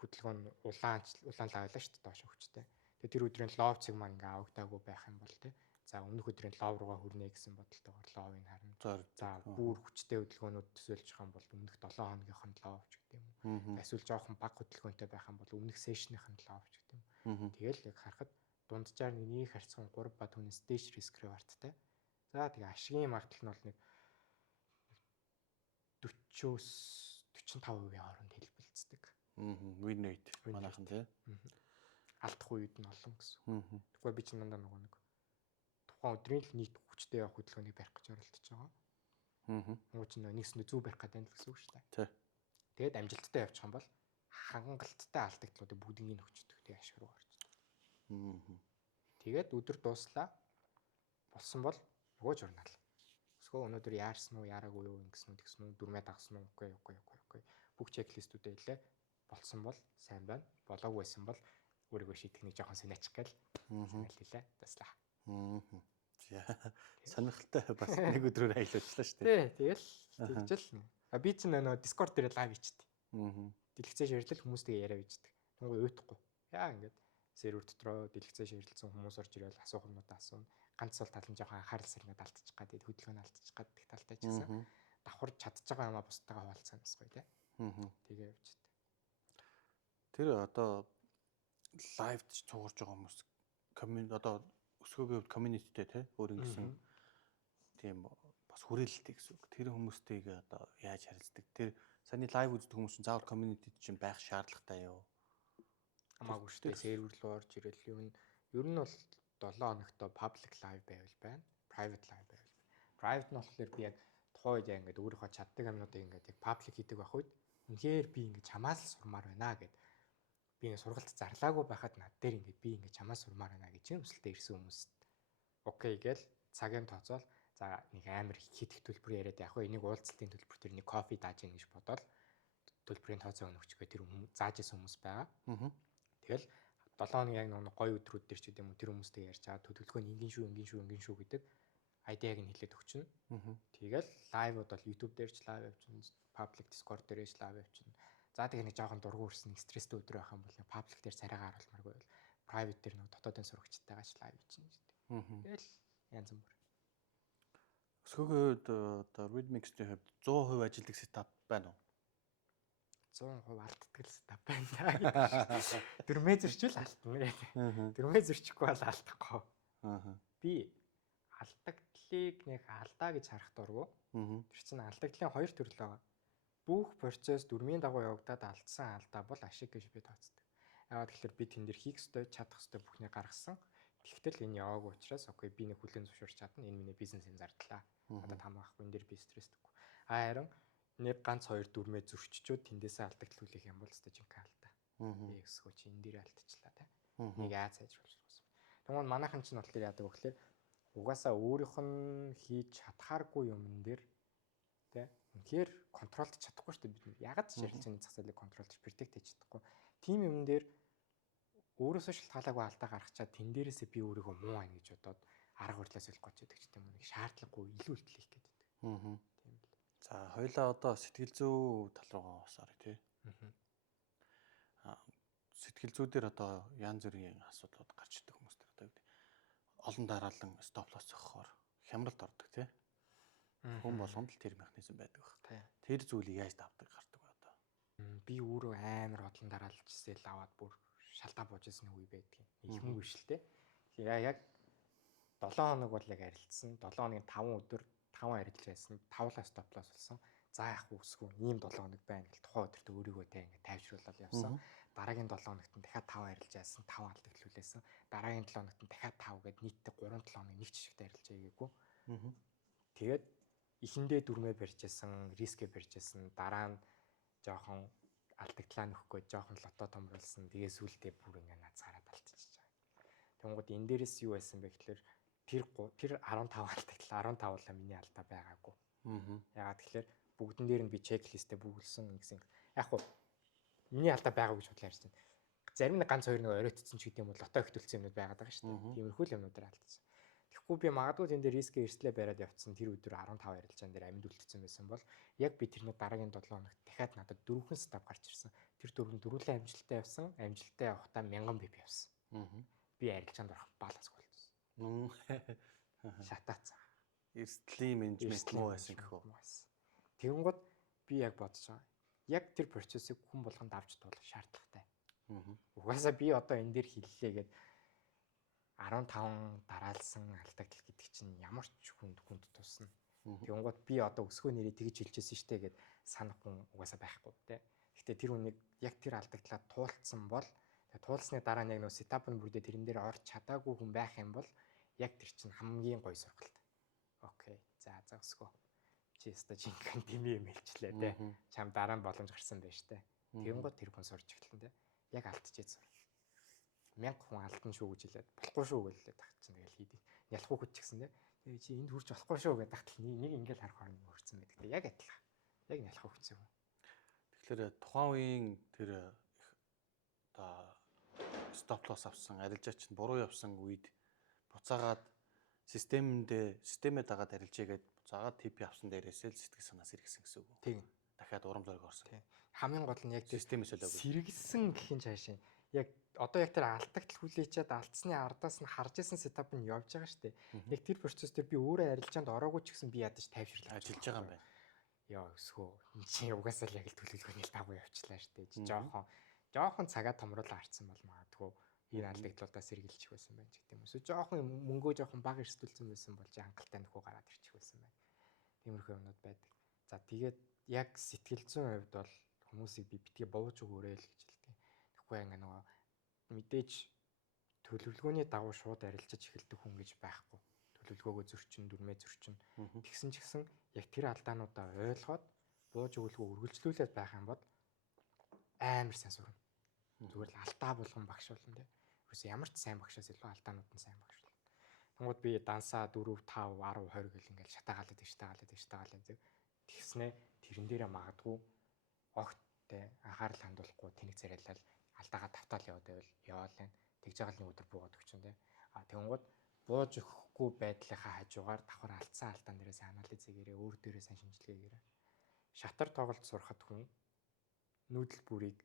хөдөлгөөн улаан лавлаа шүү дээ доош хүчтэй. Тэгээд тэр өдрийн лов цэг маань ингээ авагдаагүй байх юм бол тий. За өмнөх өдрийн лов руугаа хүрнэ гэсэн бодолтойгоор ловыг харна. За бүр хүчтэй хөдөлгөөнүүд төсөөлж байгаа юм бол өмнөх 7 хоногийнх нь лов ч гэдэг юм. Эсвэл жоохон бага хөдөлгөөнтэй байх юм бол өмнөх сешнийх нь лов ч гэдэг юм. Тэгэл яг харахад дунджаар нэг харьцан 3 ба түүнээс дээш риск реварттай. За тэгээ ашигын магадлал нь бол нэг 40-45% хооронд хэлбэлцдэг. Win rate манайхан тий. Алдах үед нь олон гэсэн. Тэгвэл би чинь дандаа нөгөө нэг тухайн өдрийн л нийт хүчтэй явах хөдөлгөөнийг барих гэж оролдож байгаа. Нөгөө чинь нэгсэндээ зүв барих гэдэг нь л гэсэн үг шүү дээ. Тэгээд амжилттай явчих юм бол хангалттай алдагдлуудыг бүгднийг нөхчдөг тий ашиг руу орчдөг. Тэгээд өдөр дууслаа болсон бол нөгөө журнал. Өсгөө өнөөдөр яарсан уу, яараагүй юу ингэсэн үү, дүрмээ дагсан уу, үгүй. Бүх чеклистүүдээ хэлээ. Болсон бол сайн байна. Болоогүй байсан бол өөрийгөө шийдэх нэг жоохон санаачих гээл санаал хэлээ. Таслаа. Сонирхолтой бас нэг өдрөөр аялуулчлаа шүү дээ. Тэгэл тэгжэл. Би чинь нөгөө Discord дээр лайв хийчихдээ. Дэлгэцээ ширэлэл хүмүүстэйгээ яриа бичдэг. Тэнгуй уйтахгүй. Яа ингээд сервер дотроо дэлгэцээ ширэлцсэн хүмүүс орж ирэл асуух юмудаа асууна. Ганц бол тал нь жоохон анхаарал сэрнээд алдчих гад хөдөлгөөн алдчих гад гэх талтай ч гэсэн давхар чадчих байгаа юмаа бусдаагаа хуваалцсан гэсгүй тий. Тэгээ явчихдаг. Тэр одоо лайвд цугурж байгаа хүмүүс одоо өсгөөгийн community-тэй тий өөр ингэсэн тийм бас хүрээлэлтэй гэсэн үг. Тэр хүмүүстэйг одоо яаж харилцдаг? Тэр саний лайв үздэг хүмүүс чинь заавал community чинь байх шаардлагатай юу? Хамаагүй шүү дээ. Сервер руу орж ирэл юм. Ер нь бол 7 хоногтой public live байвал байна. Private live байвал байна. Private нь болохоор би яг тухайн үед ингээд өөрийнхөө чаддаг юмнуудыг ингээд яг public хийдэг байх үед үнэхээр би ингээд чамаас л сурмаар байна гэд би ингээд сургалт зарлаагүй байхад над дээр ингээд би ингээд чамаас сурмаар байна гэж юмсэлтэй ирсэн хүмүүст окей гээл цагийн тооцоол за нэг амар хит төлбөр яриад яг хөө энийг уулзалтын төлбөр төр нэг кофе дааж ийн гэж бодоод төлбөрийн тооцоо өгнөчгөө тэр зааж исэн хүмүүс байгаа. Тэгэл 7 хоног яг нэг гоё өдрүүд төр ч гэдэм үү тэр хүмүүстэй ярьж байгаа төлөвлөгөө нь ингийн шүү гэдэг айдиаг нь хэлээд өгчнө. Тэгэл лайвуд бол YouTube дээр ч лайв явуулчихна, public Discord дээр ч лайв явуулчихна. За тэгээ нэг жоохон дургу өрсөн стресстэй өдөр байх юм бол public дээр царайгаа харуулмааргүй бол private дээр нэг дотоодын сурагчтайгаа ч лайв хийчихнэ гэдэг. Тэгэл янз бүр. Өсгөөгийн хувьд одоо Rhythmix-ийн хувьд 100% ажилтг сетап байна уу? 100% алддаг л сетап байна. Дөрмөө зөрчил алдна. Дөрмөө зөрчихгүй бол алдахгүй. Би алдагдлыг нэг алдаа гэж харах дурггүй. Тэр чинь алдагдлын хоёр төрөл байгаа. Бүх процесс дөрмийн дагуу явагдаад алдсан алдаа бол ашиг гэж би тооцдог. Яагаад тэгэхээр би тэн дээр хийх ёстой, чадах ёстой бүхнийг гаргасан. Тэгтэл энэ яваагүй учраас окей би нэг хүлэн зөвшөөрч чадна. Энэ миний бизнесийн зардлаа. Надад хамаахгүй энэ дээр би стрессдэггүй. Харин нэг ганц хоёр дөрмөө зөрчичөөд тэндээсээ алдагдлуулах юм бол өстой жинхэнэ алдаа. Би өсгөө чи энэ дээр алдчихлаа те. Нэг яаж сайжруулж байгаа юм. Тэгвэл манайхан ч нь болохоор яадаг вэ гэхээр угаасаа өөрийнх нь хийж чадхааргүй юмн дээр те үнэхээр контролд чадахгүй шүү дээ бид. Ягаад ч ярилцааны зах зээлийг контролдож предикт хийж чадахгүй. Тим юмн дээр өөрөөсөө шалтгаалаагүй алдаа гаргачаад тэн дээрээсээ би өөрийгөө муу ань гэж бодоод арга барилаас ойлгож яадаг ч юм уу нэг шаардлагагүй илүү илтлэх гээд байдаг. Тийм л. За хоёлаа одоо сэтгэл зүй тал руугаа усаарай тий. Сэтгэл зүй дээр одоо янз бүрийн асуудлууд гарч ирдэг хүмүүс төр одоо олон дараалан стоп лосс зохихоор хямралд ордог тий. Хүн болгонд л тэр механизм байдаг баг. Тэр зүйлийг яаж давдаг гардаг ба одоо. Би өөрөө амар хотлон дараалж сэл аваад бүр шалдаа бууж ирсэн үе байдаг. Ихмүү биш л те. Яг 7 хоног бол яг арилцсан. 7 хоногийн 5 өдөр 5 арилж байсан. 5-аас стоп лосс болсон. За яах вэ үсгүй. Ийм 7 хоног байна гэл тухайн өдөрт өөрийгөө те ингэ тайвшруулаад явсан. Дараагийн 7 хоногт нь дахиад 5 арилж яасан. 5 алдагдлуулсан. Дараагийн 7 хоногт нь дахиад 5 гээд нийтдээ 3-7 хоног нэг жишгт арилж аяагүй. Тэгээд эхэндээ дөрмөө барьж яасан, рискээ барьж яасан. Дараа нь жоохон алдагдлаа нөхгүй, жоохон лото томруулсан. Тэгээ сүултээ бүр ингэ нацаараад алдчихж байгаа. Тэнгууд энэ дээрээс юу байсан бэ гэхээр тэр 15 алдагдлаа 15-ла миний алдаа байгаагүй. Ягаад тэгэхээр бүгдэн дээр нь би чеклистээ бүгэлсэн гэсэн. Яг хуу миний алдаа байгаагүй гэж бодлоо ярьж байна. Зарим нэг ганц хоёр нэг оройтцсон ч гэдэм бол лото ихтүүлсэн юмнууд байгаад байгаа шүү дээ. Тиймэрхүү л юмнуудаар алдсан. Тэгэхгүй би магадгүй тэн дээр рискээ эрслээ бариад явцсан тэр өдөр 15 арилжаан дээр амьд үлдсэн байсан бол яг би тэрний дараагийн 7 хоногт дахиад надад 4хэн стап гарч ирсэн. Тэр дөрвөн амжилттай явсан. Амжилттай явахдаа 1000 бп явсан. Би арилжаанд орох балансгүй болсон. Шатаацсан. Эрсдлийн менежмент муу байсан гэх үү. Тэгэнгუთ би яг бодож байгаа. Яг тэр процессыг хүн болгонд авч туулах шаардлагатай. Угаасаа би одоо энэ дээр хэллээ гэд 15 дараалсан алдагдал гэдэг чинь ямар ч хүнд тусна. Тэгэнгუთ би одоо өсгөө нэрээ тэгж хэлжсэн штэ гэд санах хүн угаасаа байхгүй тий. Гэхдээ тэр хүнийг яг тэр алдагдлаа туулцсан бол туулсны дараа нь яг нөө сетап нь бүрдээ тэрэн дээр орч чадаагүй хүн байх юм бол яг тэр чинь хамгийн гоё сургалт. Окей. За өсгөө. Чи өстө жинхэнэ дэмий юм хэлчлээ тий. Чам дараа нь боломж гарсан байж тээ. Тэгэнгუთ тэр хүн сурч эхэлтэн тий. Яг алдчихээд сур. 1000 хүн алдсан шүү гэж хэлээд болохгүй шүү гэлээ тагт чинь тэгэл хийдэг. Ялахгүй хүч гисэн тий. Тэгээ чи энд хүрч болохгүй шүү гэдэг тагт нэг ингээл харах орны хөрцөн байдаг. Тэгээ яг адилхан. Яг ялахгүй хүчсэн хүн. Тэгэхээр тухайн үеийн тэр одоо стоп лосс авсан арилжаач нь буруу явсан үед буцаагаад системээ дагаад арилжээгээд буцаагаад ТП авсан дээрээсээ л сэтгэл санаас сэргсэн гэсэн үг. Тийм. Дахиад урам зориг орсон. Хамгийн гол нь яг системээс олоогүй. Сэргсэн гэхин цаашаа яг одоо яг тэр алдагтал хүлээчээд алдсны ардаас нь харж исэн сетап нь явж байгаа шүү дээ. Яг тэр процесс дээр би өөрөө арилжаанд ороогүй ч гэсэн би ядаж тайвширлаж ажиллаж байгаа юм байна. Яа өсгөө. Энд чинь угаасаа л яг л төлөвлөгөөний дагуу явчлаа шүү дээ. Жоохон цагаа томруулаа харцсан бол магадгүй энэ алдагдлуудаа сэргийлчих байсан байж гэдэг юм. Эсвэл жоохон мөнгөө жоохон бага эрсдүүлсэн байсан бол хангалттай нөхөө гараад ирчих байсан байна. Тиймэрхүү юмнууд байдаг. За тэгээд яг сэтгэл зүйн хувьд бол хүмүүсийг би битгий бууж өгөөрэй л гэж хэлдэг. Тэгэхгүй ингээ нөгөө мэдээж төлөвлөгөөний дагуу шууд арилжаж эхэлдэг хүн гэж байхгүй. Төлөвлөгөөгөө зөрчин, дүрмээ зөрчин. Тэгсэн ч гэсэн яг тэр алдаануудаа ойлгоод бууж өгөлгөө үргэлжлүүлээд байх юм бол амар сайн сурна. Зүгээр л алдаа болгон багш болно те. Юусе ямар ч сайн багшаас илүү алдаанууд нь сайн багш болно. Тэнгууд би дансаа 4, 5, 10, 20 гэл ингээл шатаагаалаад тэгснэ тэрэн дээрээ магадгүй огт те анхаарал хандуулахгүй тэнэг царайлал алдаагаа тавтаал яваал байна. Тэгж байгаа л нэг өдөр буугаад өгчөн те. Тэнгууд бууж өгөхгүй байдлынхаа хажуугаар давхар алдсан алдаан дээрээс анализ хийгээрээ өөр дээрээ сайн шинжилгээгээрээ шатар тоглолт сурахад хүн нүүдэл бүрийг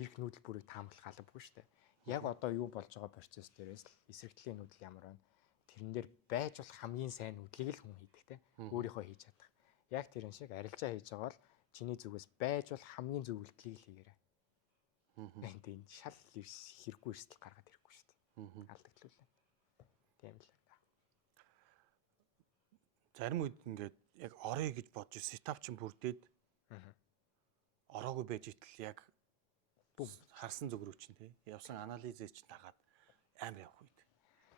эрх нүүдэл бүрийг таамаглах албагүй шүү дээ. Яг одоо юу болж байгаа процесс дээрээс л эсрэгтлийн нүүдэл ямар байна. тэрэн дээр байж болох хамгийн сайн үдлийг л хүн хийдэг те. Өөрийнхөө хийж чадах. Яг тэрэн шиг арилжаа хийж байгаа бол чиний зүгээс байж болох хамгийн зөв үйлдэлийг л хийгээрэй. Энд энэ шал хэрэггүй эрсдэл гаргаад ирэхгүй шүү дээ. Алдагдлуулаа. Тийм л байна. Зарим үед ингээд яг орё гэж бодож сетап чинь бүрдээд ороогүй байж итэл яг харсан зүг рүү чинь тий явсан анализээ чинь дагаад амар явах үед.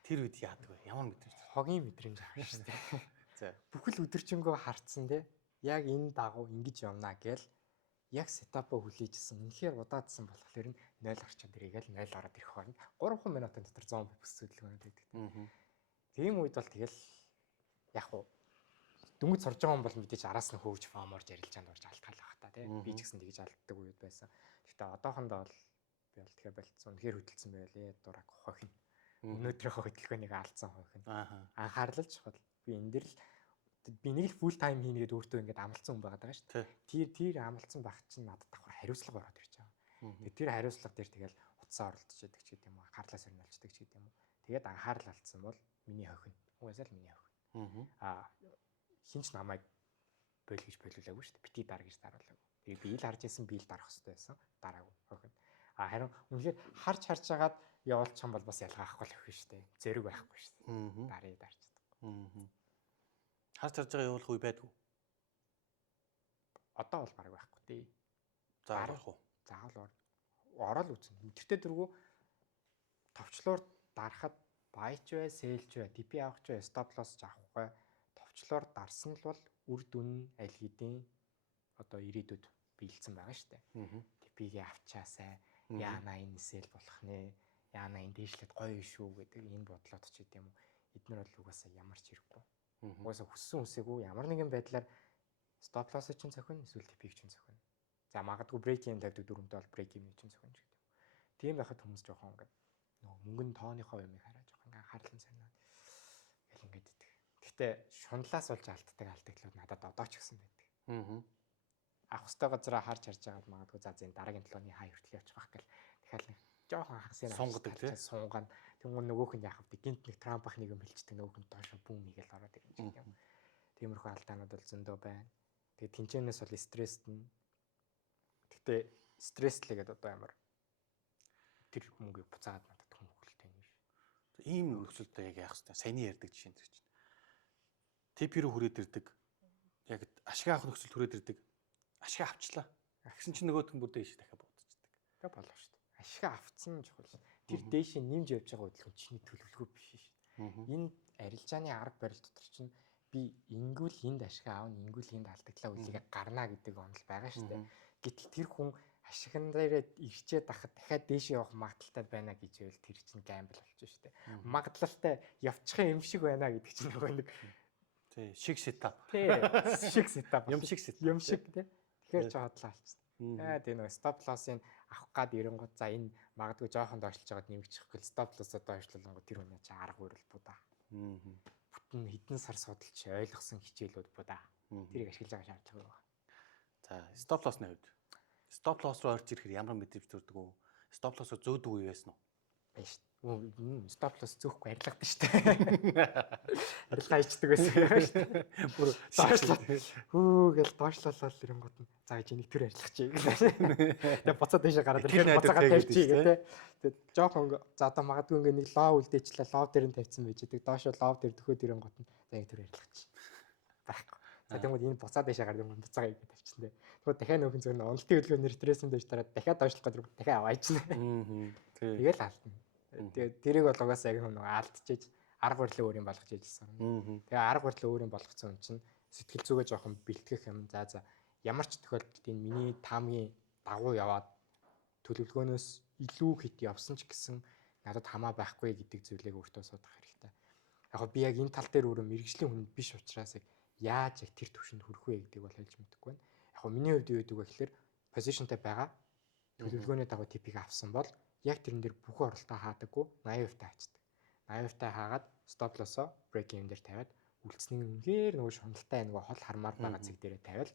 Тэр үед яадаг вэ? Ямар мэдрэмж? Хогийн мэдрэмж авах шүү дээ. За бүхэл өдөржингөө харцсан те. Яг энэ дагуу ингэж явна гээл яг сетапаа хүлээжсэн. Үнэхээр удаадсан болохоор нь 0 орчод ирээгээл 0 ороод ирэх хооронд 3 минутын дотор зомби бүсэлдэлгүүнүүд байдаг. Тийм үед бол тэгэл яг уу дөнгөж сурж байгаа хүн бол мэдээж араас нь хөөж фааморж ярилжаанд орж алтгаал байх та тий. Би ч гэсэн тэгж алддаг үед байсан. Гэхдээ одоохондоо бол би бол тэгэхээр болцсон. Үнэхээр хөдөлсөн байлээ. Дураг хохин. Өнөөдрийнхөө хөдөлгөөнийг алдсан хохин. Анхаарлал чухал. Би энэ дэр л би нэг л full time хийнэ гэдээ өөртөө ингээд амлцсан хүн байгаа даа шүү дээ. Тэр амлцсан байх чинь надад давхар хариуцлага ороод ирж байгаа. Тэгээд тэр хариуцлага дээр тэгэл утсаа оролдож яадаг ч гэдэг юм уу, анхаарлаа сорниулцдаг ч гэдэг юм уу. Тэгээд анхаарал алдсан бол миний хохин. Угаасаа л миний хохин. Хинч намайг бойл гэж болиулаагүй шүү дээ. Бити дар гэж даруулаагүй. Тэгээд би ил харж исэн би ил дарах хэрэгтэй байсан. Дараагүй хохин. Харин үнэхээр харж хагаад явуулчих юм бол бас ялгаа авахгүй л өхөн шүү дээ. Зэрэг байхгүй шүү дээ. Дарыг дарчдаг. Харж байгаа явуулах үе байдгүй. Одоо бол бараг байхгүй дээ. За орох уу? Заавал ороод үзнэ. Тэртээ дөрвөө товчлоор дарахад байч бай, сэлж бай, TP авах ч бай, stop loss ч авахгүй. Товчлоор дарсан л бол үр дүн аль хэдийн одоо ирээдүйд биелсэн байгаа шүү дээ. TP-гээ авчаасай, яана энэ сэл болох нэ, яана энэ дээшлээд гоё шүү гэдэг энэ бодлоод ч гэдэм юм. Эднэр бол угаасаа ямар ч хэрэггүй. Угаасаа хүссэн үсээгүй ямар нэгэн байдлаар stop loss-ыг чинь цохино, эсвэл TP-г чинь цохино. За магадгүй break-in тавьдаг дөрөвдөө бол break-in-ийг чинь цохино ч гэдэг юм. Тийм байхад хүмүүс жоохон ингээд нөгөө мөнгөнд тооныхоо юмыг хараа жоохон ингээд харлан сониод гэл ингээд идэг. Гэхдээ шунлаас болж алддаг алдагдлууд надад одоо ч гэсэн байдаг. Авах хөстэй газараа харж байгаа магадгүй за зэн дараагийн 7 өдрийн хай хүртэл явчих байх гэл дахиад нэг жоохон хагасыг сунгадаг тий сунгаана. Тэгвэл нөгөөх нь яах вэ? Гинт нэг Трамп ах нэг юм хэлчихдэг нөгөөх нь доош бүүм хийгээл ороод ирж байгаа юм. Тиймэрхүү алдаанууд бол зөндөө байна. Тэгээд тэнцэнээс бол стресст нь. Гэхдээ стресслэгээд одоо ямар тэр мөнгөийг буцаагаад надад хүн хөлтэй юм биш. Ийм нөхцөлдөө яг яах вэ? Саяны ярьдаг жишээ энэ чинь. ТП рүү хүрээд ирдэг. Яг ашиг авах нөхцөлд хүрээд ирдэг. Ашиг авчлаа. Агсан чинь нөгөөдх нь бүр дээш дахиад буудчихдаг. Тэг болов шүү дээ. Ашиг авцсан чухал шүү. Тэр дээш нэмж явж байгаа хөдөлгөөн чиний төлөвлөгөө биш шүү. Энэ арилжааны арга барил дотор чинь би ингүүл энд ашиг аавна, ингүүл энд алдагдлаа үлийгээ гарна гэдэг онол байгаа шүү дээ. Гэтэл тэр хүн ашигн дээрээ ирчээд ахад дахиад дээш явах магадaltaй байна гэж байвал тэр чинь гамбл болчих шүү дээ. Магадлалтай явчих юм шиг байна гэдэг чинь нөгөө нэг тий шиг сетап. Тий шиг сетап. Юм шиг сетап. Юм шиг тий. Тэгэхээр ч хотлаа алцсан. Тэгээ нөгөө stop loss-ыг авах гад ирэнгууд за энэ магадгүй жоохон доошлж байгаад нэмэгдэхгүй stop loss-оо доошлуулангууд тэр хүний чи арга барил будаа. Бүтэн хэдэн сар судалж ойлгосон хичээлүүд будаа. Тэрийг ашиглаж байгаа шаардлага байна. За stop loss-ны хувьд stop loss руу орж ирэхээр ямар мэдрэмж төрдөг вэ? Stop loss-оо зөөдөг үе байсан уу? Байж. Stop loss зөөхгүй арилгадаг шүү дээ. Арилгаа хийдэг байсан шүү дээ. Бүр доошлол. Гэл доошлолол ирэнгууд нь за гэж энийг төр арилгах чи. Тэгээ буцаад дэше гараад ирэхээр буцаагаад тавьчих гэдэг. Тэгээ жоохон за одоо магадгүй ингээ нэг лоо үлдээчлээ лоо дээр нь тавьсан байж байгаа. Доош лоо дээр дөхөөд ирэнгууд нь за ингэ төр арилгах чи. Байхгүй. За тэгмүүд энэ буцаад дэше гараад ирэнгууд буцаагаа ингэ тавьчихсан дээ. Тэгвэл дахиад нөхөн зөв онолтын хөдөлгөөнөөр стрессэнд байж дараа дахиад доошлох гэдэг дахиад аваачна. Тэгэл алдна. Тэгээд тэрийг бол угаасаа яг нэг алдчихэж арга барилаа өөр юм болгож ажилласан. Тэгээ арга барилаа өөр юм болгоцсон юм чинь сэтгэл зүгээ жоохон бэлтгэх юм. За ямар ч тохиолдолд энэ миний таамгийн дагуу яваад төлөвлөгөөнөөс илүү хит явсан ч гэсэн надад хамаа байхгүй гэдэг зүйлийг өөртөө судах хэрэгтэй. Яг би яг энэ тал дээр өөрөө мэрэгжлийн хүн биш учраас яаж яг тэр төвшөнд хүрэх вэ гэдгийг бол хэлж мэдэхгүй байна. Яг миний хувьд юу гэдэг вэ гэхээр позишнтэй байгаа төлөвлөгөөний дагуу типийг авсан бол яг тэрэн дээр бүх оролтоо хаадаггүй 80% тавьчихдаг. 80% хаагаад stop loss-оо break-in дээр тавиад үлдсэнийг үнээр нөгөө шуналтай нөгөө хол хармаар байгаа зэг дээрээ тавиал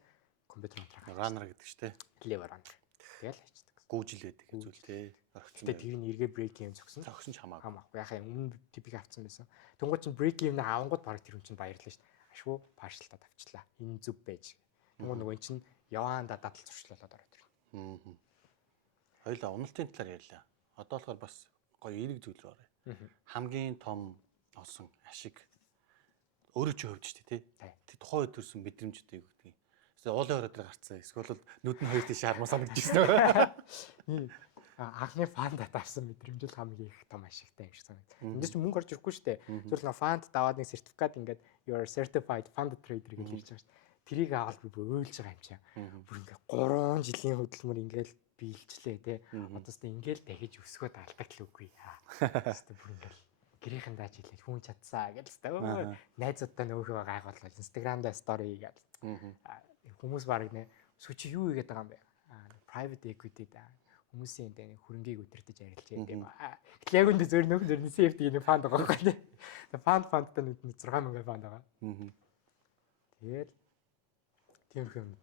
компьютер унтрах. Runner гэдэг чинь тий. Lever runner. Тэгэл хайчдаг. гүүжил байдаг зүйл те. Орхисон. Гэтэ тэр нь эргээ брейк гейм зогсон. Зогсон ч хамаагүй. Хамаагүй. Яхаа өмнө типик авцсан байсан. Тэнгуут чинь брейк гейм нэ авангууд баг тэр хүн чинь баярлаа шүү дээ. Ашгүй паашлтад авчлаа. Энэ зүв байж. Тэнгуут нөгөө чинь яваанда дадал зуршлуулаад ороод ирнэ. Хоёлаа уналтын талаар ярьлаа. Одоо болохоор бас гоё эерэг зүйл рүү оръё. Хамгийн том олсон ашиг өөрөө ч хөвд шүү дээ тий. Тухайн үед төрсэн мэдрэмжтэй юу гэдгийг. Эсвэл уулын ороод гарцсан. Эсвэл нүд нь хоёр тийш хармаа санагдчихсэн. Анхны фанд авсан мэдрэмж л хамгийн их том ашигтай юм шиг санагдав. Энд чинь мөнгө орж ирэхгүй шүү дээ. Зөвхөн фанд даваад нэг сертификат ингээд your certified fund trader гэж хэлж байгаа шүү дээ. Тэрийг аваад би өөлж байгаа юм чинь. Бүр ингээд 3 жилийн хөдөлмөр ингээд биелжлээ те. Одоос тэ ингээд дахиж өсгөөд алдагт л үгүй. Хэвээ бүр ингээд гэрийнхэн дааж хэлээд хүн чадсаа гэж хэвээ. Найзуудтай нөөхөө гайхуулаад Instagram дээр story хийгээд. Хүмүүс баг нэ сүчи юу хийгээд байгаа юм бэ? Private equity да. Хүмүүсийн энэ хөрөнгийг өдөртөж арилж яадаг юм аа. Гэтэл яг үндэ зөвөр нөх зөвөрний safety нэг фанд байгаа байхгүй тий. Фандтай нүд 6,000 фанд байгаа. Тэгэл тиймэрхүү юм.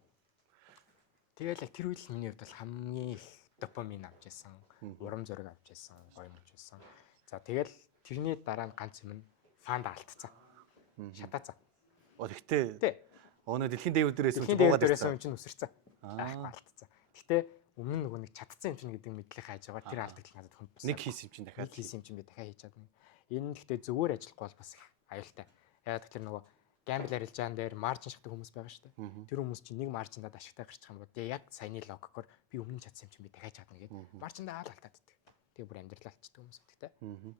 Тэгэл яг тэр үед л миний хувьд бол хамгийн их допамин авч яасан, урам зориг авч яасан, гоё мөч байсан. За тэгэл тэрний дараа нь ганц юм фанд алдцсан. Шатаацсан. Гэхдээ тий. Өнөө дэлхийн дээвэр дээрээс нь буугаад ирсэн юм чинь үсэрсэн. Алдцсан. Гэхдээ өмнө нөгөө нэг чадсан юм чинь гэдэг мэдлэг хайж байгаа. Тэр алдагт надад хүнд. Нэг хийсэн юм чинь дахиад хийсэн юм чинь би дахиад хийж чадна. Энэ гэхдээ зөвөр ажиллахгүй бол бас их аюултай. Яагаад гэвэл нөгөө гамбл арилжаан дээр маржин шахдаг хүмүүс байгаа шүү дээ. Тэр хүмүүс чинь нэг маржиндаа ашигтай гарчих юм бол тэгээ яг саяны логикоор би өмнө чадсан юм чинь би дахиад чадна гэдэг. Маржиндаа алдаад иддэг. Тэгээ бүр амьдрал алдчихдаг хүмүүс гэдэгтэй.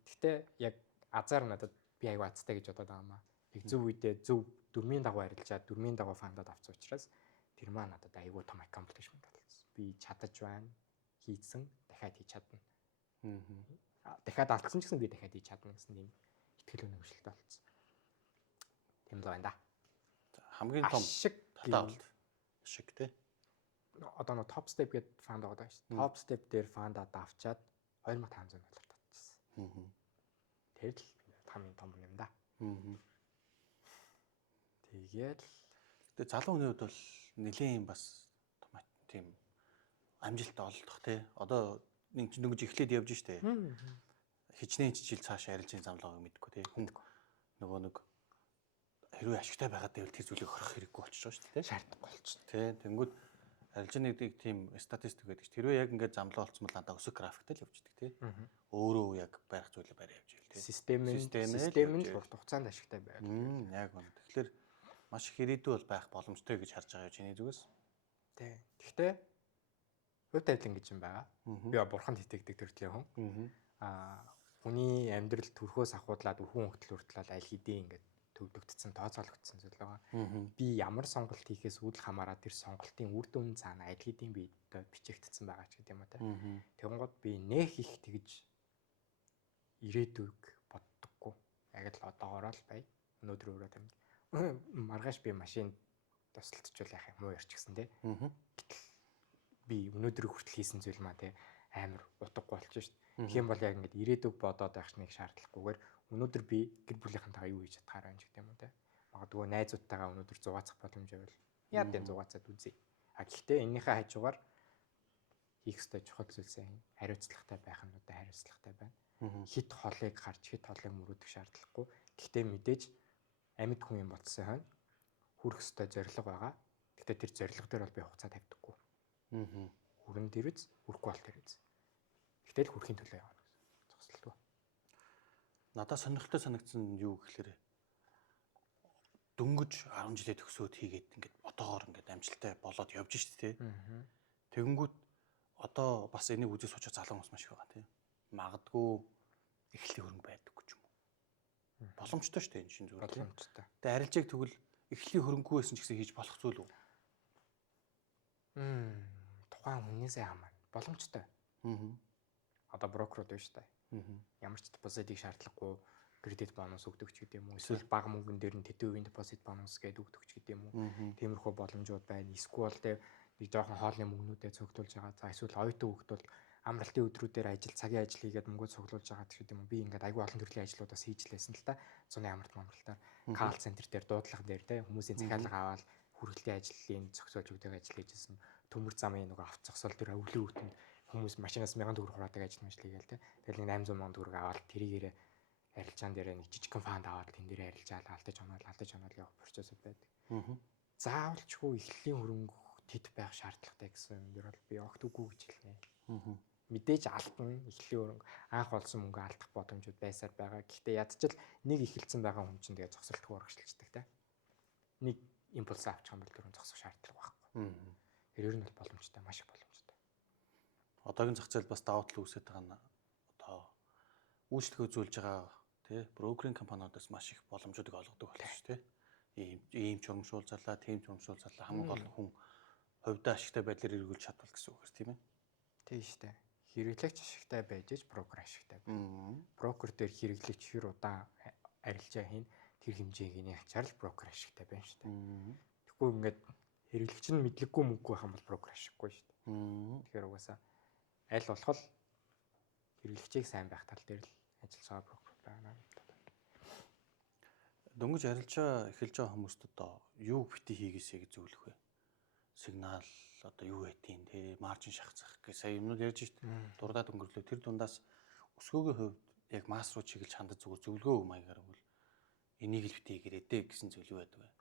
Гэхдээ яг азар надад би аюу азтай гэж бодоод байгаа юм аа. Яг зөв үедээ зөв дөрмийн дагуу арилжаад дөрмийн дагуу фандад авсан учраас тэр маа надад аюу том accomplishment болсон. Би чадаж байна, хийсэн, дахиад хийж чадна. Дахиад алдсан ч гэсэн би дахиад хийж чадна гэсэн юм итгэл үнэмшилтэй болсон. Тийм л байна да. Хамгийн том талаа шиг тий. Одоо нэг топ степ гэдэг фанд байгаа шүү дээ. Топ степ дээр фандад авчаад 2500 доллар татчихсан. Тэр л хамгийн том юм да. Тэгээд залуу хүний хувьд бол нэлийн бас тийм амжилт олдох тий. Одоо нэг ч эхлээд явж штэ. Хичнээн жил цааш арилжийн замлаагаа мэдгүй тий. Хүн нөгөө нэг хэрвээ ашигтай байгаад байвал тэр зүйлийг хорох хэрэггүй болчихж байгаа шүү дээ. Шаардахгүй болчихно. Тий. Тэнгүүд арилжааныг тийм статистик байдаг ш. Тэрвээ яг ингээд замлаа олцсон бол надаа өсөх графиктай л явждаг тий. Өөрөө яг барих зүйлээ барай явж ийл тий. Систем нь урт хугацаанд ашигтай байгаад. Яг үнэ. Тэгэхээр маш их ирээдүй бол байх боломжтой гэж харж байгаа юу чиний зүгээс? Тий. Гэхдээ хувь тавилан гэж юм байгаа. Би бурханд итгэдэг төрлийн хүн. Хүний амьдрал төрхөөс ахуудлаад өвхөн хөлтөл хүртэл аль хэдийн ингээд төвлөгдсөн, тооцоологдсон зүйл байгаа. Би ямар сонголт хийхээс үл хамааран тэр сонголтын үр дүн цаана аль хэдийн би бичигдсэн байгаа ч гэдэм юм те. Тэгэнгუთ би нэх их тэгж ирээдүйг боддоггүй. Яг л одоогоор л бай. Өнөөдөр өөрөө тамиг. Маргааш би машин тусалцчихвал яах юм уу ярьчихсан те. Би өнөөдөр хүртэл хийсэн зүйл маа те амар утгагүй болчих шүү дээ. Тэгэх юм бол яг ингээд ирээдүг бодоод байх нэг шаардлагагүйгээр өнөөдөр би гэр бүлийнхэнтэйгээ юу хийж чадхаар байна гэдэг юм уу те. Магадгүй найзуудтайгаа өнөөдөр зугаацах боломж байвал яа тийм зугаацаад үзье. Гэхдээ энэнийхээ хажуугаар хийх ёстой чухал зүйлсээ хариуцлагатай байх нь одоо хариуцлагатай байна. Хит холыг харж хит холыг мөрөөдөх шаардлагагүй. Гэхдээ мэдээж амьд хүн юм болцсон хойно хүрэх ёстой зорилго байгаа. Гэхдээ тэр зорилго дээр бол би хугацаа тавьдаггүй. Хүрэн тэр үз, хүрэхгүй бол тэр үз. Гэтэл хүрхийн төлөө явна гэсэн. Зогсолтгүй. Надад сонирхолтой санагдсан юу гэхээр дөнгөж 10 жилээ төгсөөд хийгээд ингээд одоогоор ингээд амжилттай болоод явж штэ тий. Тэгэнгүүт одоо бас энийг үзэж суучаа залуу хүмүүс маш их байгаа тий. Магадгүй эхлэлийн хөрөнгө байдаггүй ч юм уу. Боломжтой штэ энэ шин зүгээр. Боломжтой. Тэгээ арилжааг тэгвэл эхлэлийн хөрөнгөгүй байсан ч гэсэн хийж болох зүйл үү? Тухайн хүнээсээ хамаарна. Боломжтой. Одоо брокерууд байна шүү дээ. Ямар ч депозитыг шаардлагагүй кредит бонус өгдөг ч гэдэм үү. Эсвэл бага мөнгөн дээр нь тэтгэврийн депозит бонус гэдэг өгдөг ч гэдэм үү. Тиймэрхүү боломжууд байна. Эсвэл нэг жоохон хоолны мөнгнүүдэд цуглуулж байгаа. За эсвэл оюутан хүүхэд бол амралтын өдрүүдээр цагийн ажил хийгээд мөнгө цуглуулж байгаа ч гэдэм үү. Би ингээд аягүй олон төрлийн ажлуудаас хийж лээсэн л та. Зуны амралтаар кал центр дээр дуудлага дээр те хүмүүсийн захиалга аваад хүргэлтийн ажлын зохицуулж өгдөг ажил хийжсэн. Төмөр замын нөгөө авц зогсоол тэр өвлийн үүтэнд хүмүүс машинаас 1000 төгрөг хураадаг ажил хийгээл те. Тэгэл нэг 800 сая төгрөг аваад тэрийгээрээ арилжаан дээрээ нэг жижигхэн фанд аваад тэн дээрээ арилжаал алдаж онол явах процессыг байдаг. Заавалчгүй эхлэлийн хөрөнгө тэт байх шаардлагатай гэсэн юм дэр бол би огт үгүй гэж хэлнэ. Мэдээж алдна эхлэлийн хөрөнгө анх олсон мөнгө алдах боломжууд байсаар байгаа. Гэхдээ ядчил нэг эхэлсэн байгаа хүн чинь тэгээ зогсолтгүй урагшилждаг те. Нэг импульс авчих юм бол түрүүн зогсох шаардлага байхгүй. Тэр ер нь бол боломжтой, маш их боломжтой. Одоогийн зах зээл бас давуу тал үүсэж байгаа нь одоо үйлчлэгээ үзүүлж байгаа тий брокеринг компаниудаас маш их боломжуудыг олгодог болсон шүү дээ. Ийм ч урамшуулзалаа, тийм ч урамшуулзалаа хамгийн гол нь хүн хувьдаа ашигтай байдлаар эргүүлж чадвал гэсэн үг тийм ээ. Тийм шүү дээ. Хэрэглэгч ашигтай байж ич брокер ашигтай байна. Брокер дээр хэрэглэгч хэр удаан арилжаа хийн тэр хэмжээний ачаар л брокер ашигтай байна шүү дээ. Тэгэхгүй ингээд хэрэглэгч нь мэдлэггүй мөнгө байх юм бол брокер ашиггүй шүү дээ. Тэгэхээр угаасаа аль болох хэрэглэгчийг сайн байх тал дээр л ажиллаж байгаа брокер байна. Дөнгөж арилжаа эхэлж байгаа хүмүүст одоо юу бити хийгээсэй гэж зөвлөх вэ? Сигнал одоо юу байдیں те маржин шахацах гэх сая юмнууд ярьж шít. Дурдаад өнгөрлөө. Тэр дундаас өсгөөгийн хувьд яг масс руу чиглэж хандаж зөвлөгөө маягаар бол энийг л бити хийгээрэй дээ гэсэн зүйл юу байдаг вэ?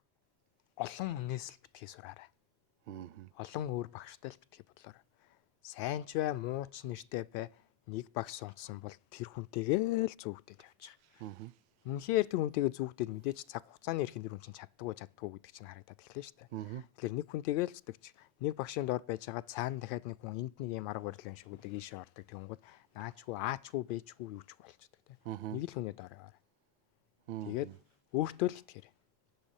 Олон хүнээс л битгий сураарай. Олон өөр багштай л битгий бодлоо. Сайн ч бай, муу ч нэртэй бай, нэг багш сонгосон бол тэр хүнтэйгээ л зүгдээд явчих. Үнэхээр тэр хүнтэйгээ зүгдээд мэдээж цаг хугацааны эрхэнд тэр хүн чинь чаддгүй гэдэг чинь харагдаад эхлэв шүү дээ. Тэгэхээр нэг хүнтэйгээ л зүтгэж, нэг багшийн доор байж байгаа цаана дахиад нэг хүн энд нэг юм арга барил юм шиг үдэг ийшээ ордог. Тэнгууд наачгүй, аачгүй, бэжгүй юу ч болчихдог те. Нэг л хүний доор яваарай. Тэгээд өөртөө л итгээрэй.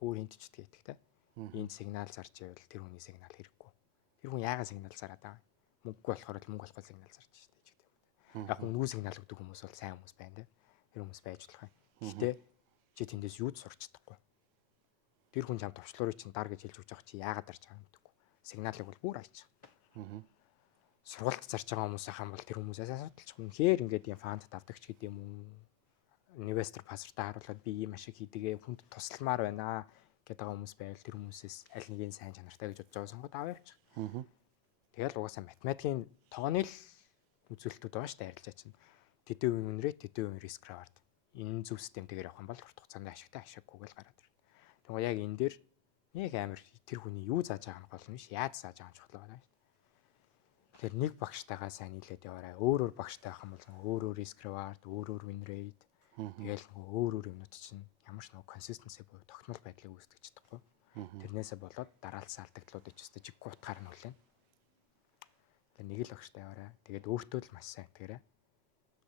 Өөр энд ч итгэ идэх те. Энд сигнал зарж байвал тэр хүний сигнал хэрэггүй. Тэр хүн яагаад сигнал зараад байгаа юм? Мөнгөгүй болохоор л мөнгө болохгүй сигнал зарж штэ гэж гэдэг юм. Яг үнгүй сигнал өгдөг хүмүүс бол сайн хүмүүс байна те. Тэр хүмүүс байж болох юм. Гэхдээ чи тэндээс юу ч сурч чадахгүй. Тэр хүн чам товчлуурыг чинь дар гэж хэлж өгч байгаа чи яагаад дарж байгааг мэдгүй. Сигналыг бол бүр айчих. Сургалт зарж байгаа хүмүүс ахын бол тэр хүмүүсээс асуудалч үнэхээр ингээд юм фанд давдагч гэдэг юм уу? Инвестор пассвортаа харуулад би ийм ашиг хийдгээ хүнд тусламар байна гэдэг хүмүүс байвал тэр хүмүүсээс аль нэгийг сайн чанартай гэж бодож байгаа сонгоод аваа явчих. Тэгэл угаасаа математикийн тооны л үзүүлэлтүүд байгаа шүү дээ арилжаа чинь. Тэдэн үеийн үнрээ тэдэн үеийн риск рeward. Энэ зөв системтэйгээр явах юм бол урт хугацаанд ашигтай ашиггүйгээл гараад ирнэ. Тэгвэл яг энэ дээр нэг амар тэр хүний юу зааж байгаа нь гол нь биш яаж зааж байгаа нь чухал байна шүү. Тэгэхээр нэг багштайгаа сайн нийлээд яваарай. Өөр багштай байх юм бол өөр риск reward, өөр win rate. Тэгэл өөр юмнууд чинь ямар ч нэг consistency буюу тогтмол байдлыг үүсгэж чадахгүй. Тэрнээсээ болоод дараалсан алдагдлуудыг ч өстө жиггүй утгаар нь үлээн. Тэгээ нэг л багштай яваарай. Тэгээд өөртөө л маш сайн итгээрэй.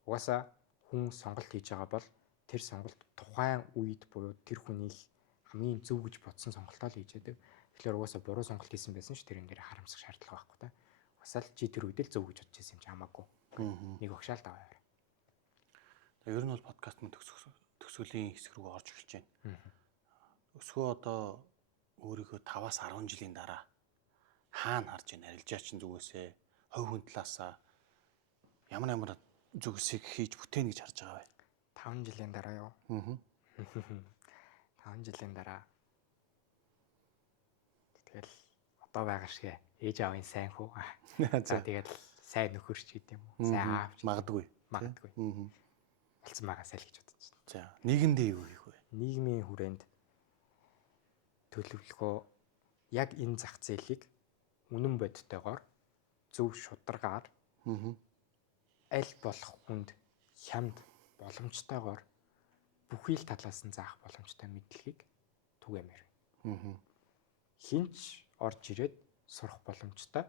Угаасаа хүн сонголт хийж байгаа бол тэр сонголт тухайн үед буюу тэр хүнийг хамгийн зөв гэж бодсон сонголтоо л хийж яадаг. Тэгэхээр угаасаа буруу сонголт хийсэн байсан ш тэрэн дээр харамсах шаардлага байхгүй та. Угаасаа л чи тэр үед л зөв гэж бодож байсан юм чи хамаагүй. Нэг багшаал даваа яваа. Тэгээ ер нь бол подкаст мөн төгсгөлийн хэсэг рүү орж эхэлж байна. Өсгөө одоо өөрийнхөө 5-аас 10 жилийн дараа хаана харж байна? Арилжаа чинь зүгээсээ хувь хүн талаасаа ямар зүгсийг хийж бүтээн гэж харж байгаа вэ? 5 жилийн дараа юу? 5 жилийн дараа. Тэгэл одоо байгаа шиг ээж аавын сайн хүү. За тэгэл сайн нөхөрч гэдэг юм уу? Сайн аавч магадгүй. Болсон байгаасаа л гэж бодож байна. За нийгэмдээ юу хийх вэ? Нийгмийн хүрээнд төлөвлөгөө яг энэ зах зээлийг үнэн бодтойгоор зөв шударгаар аль болох хүнд хямд боломжтойгоор бүхий л талаас нь заах боломжтой мэдлэгийг түгээмээр байна. Хинч орж ирээд сурах боломжтой.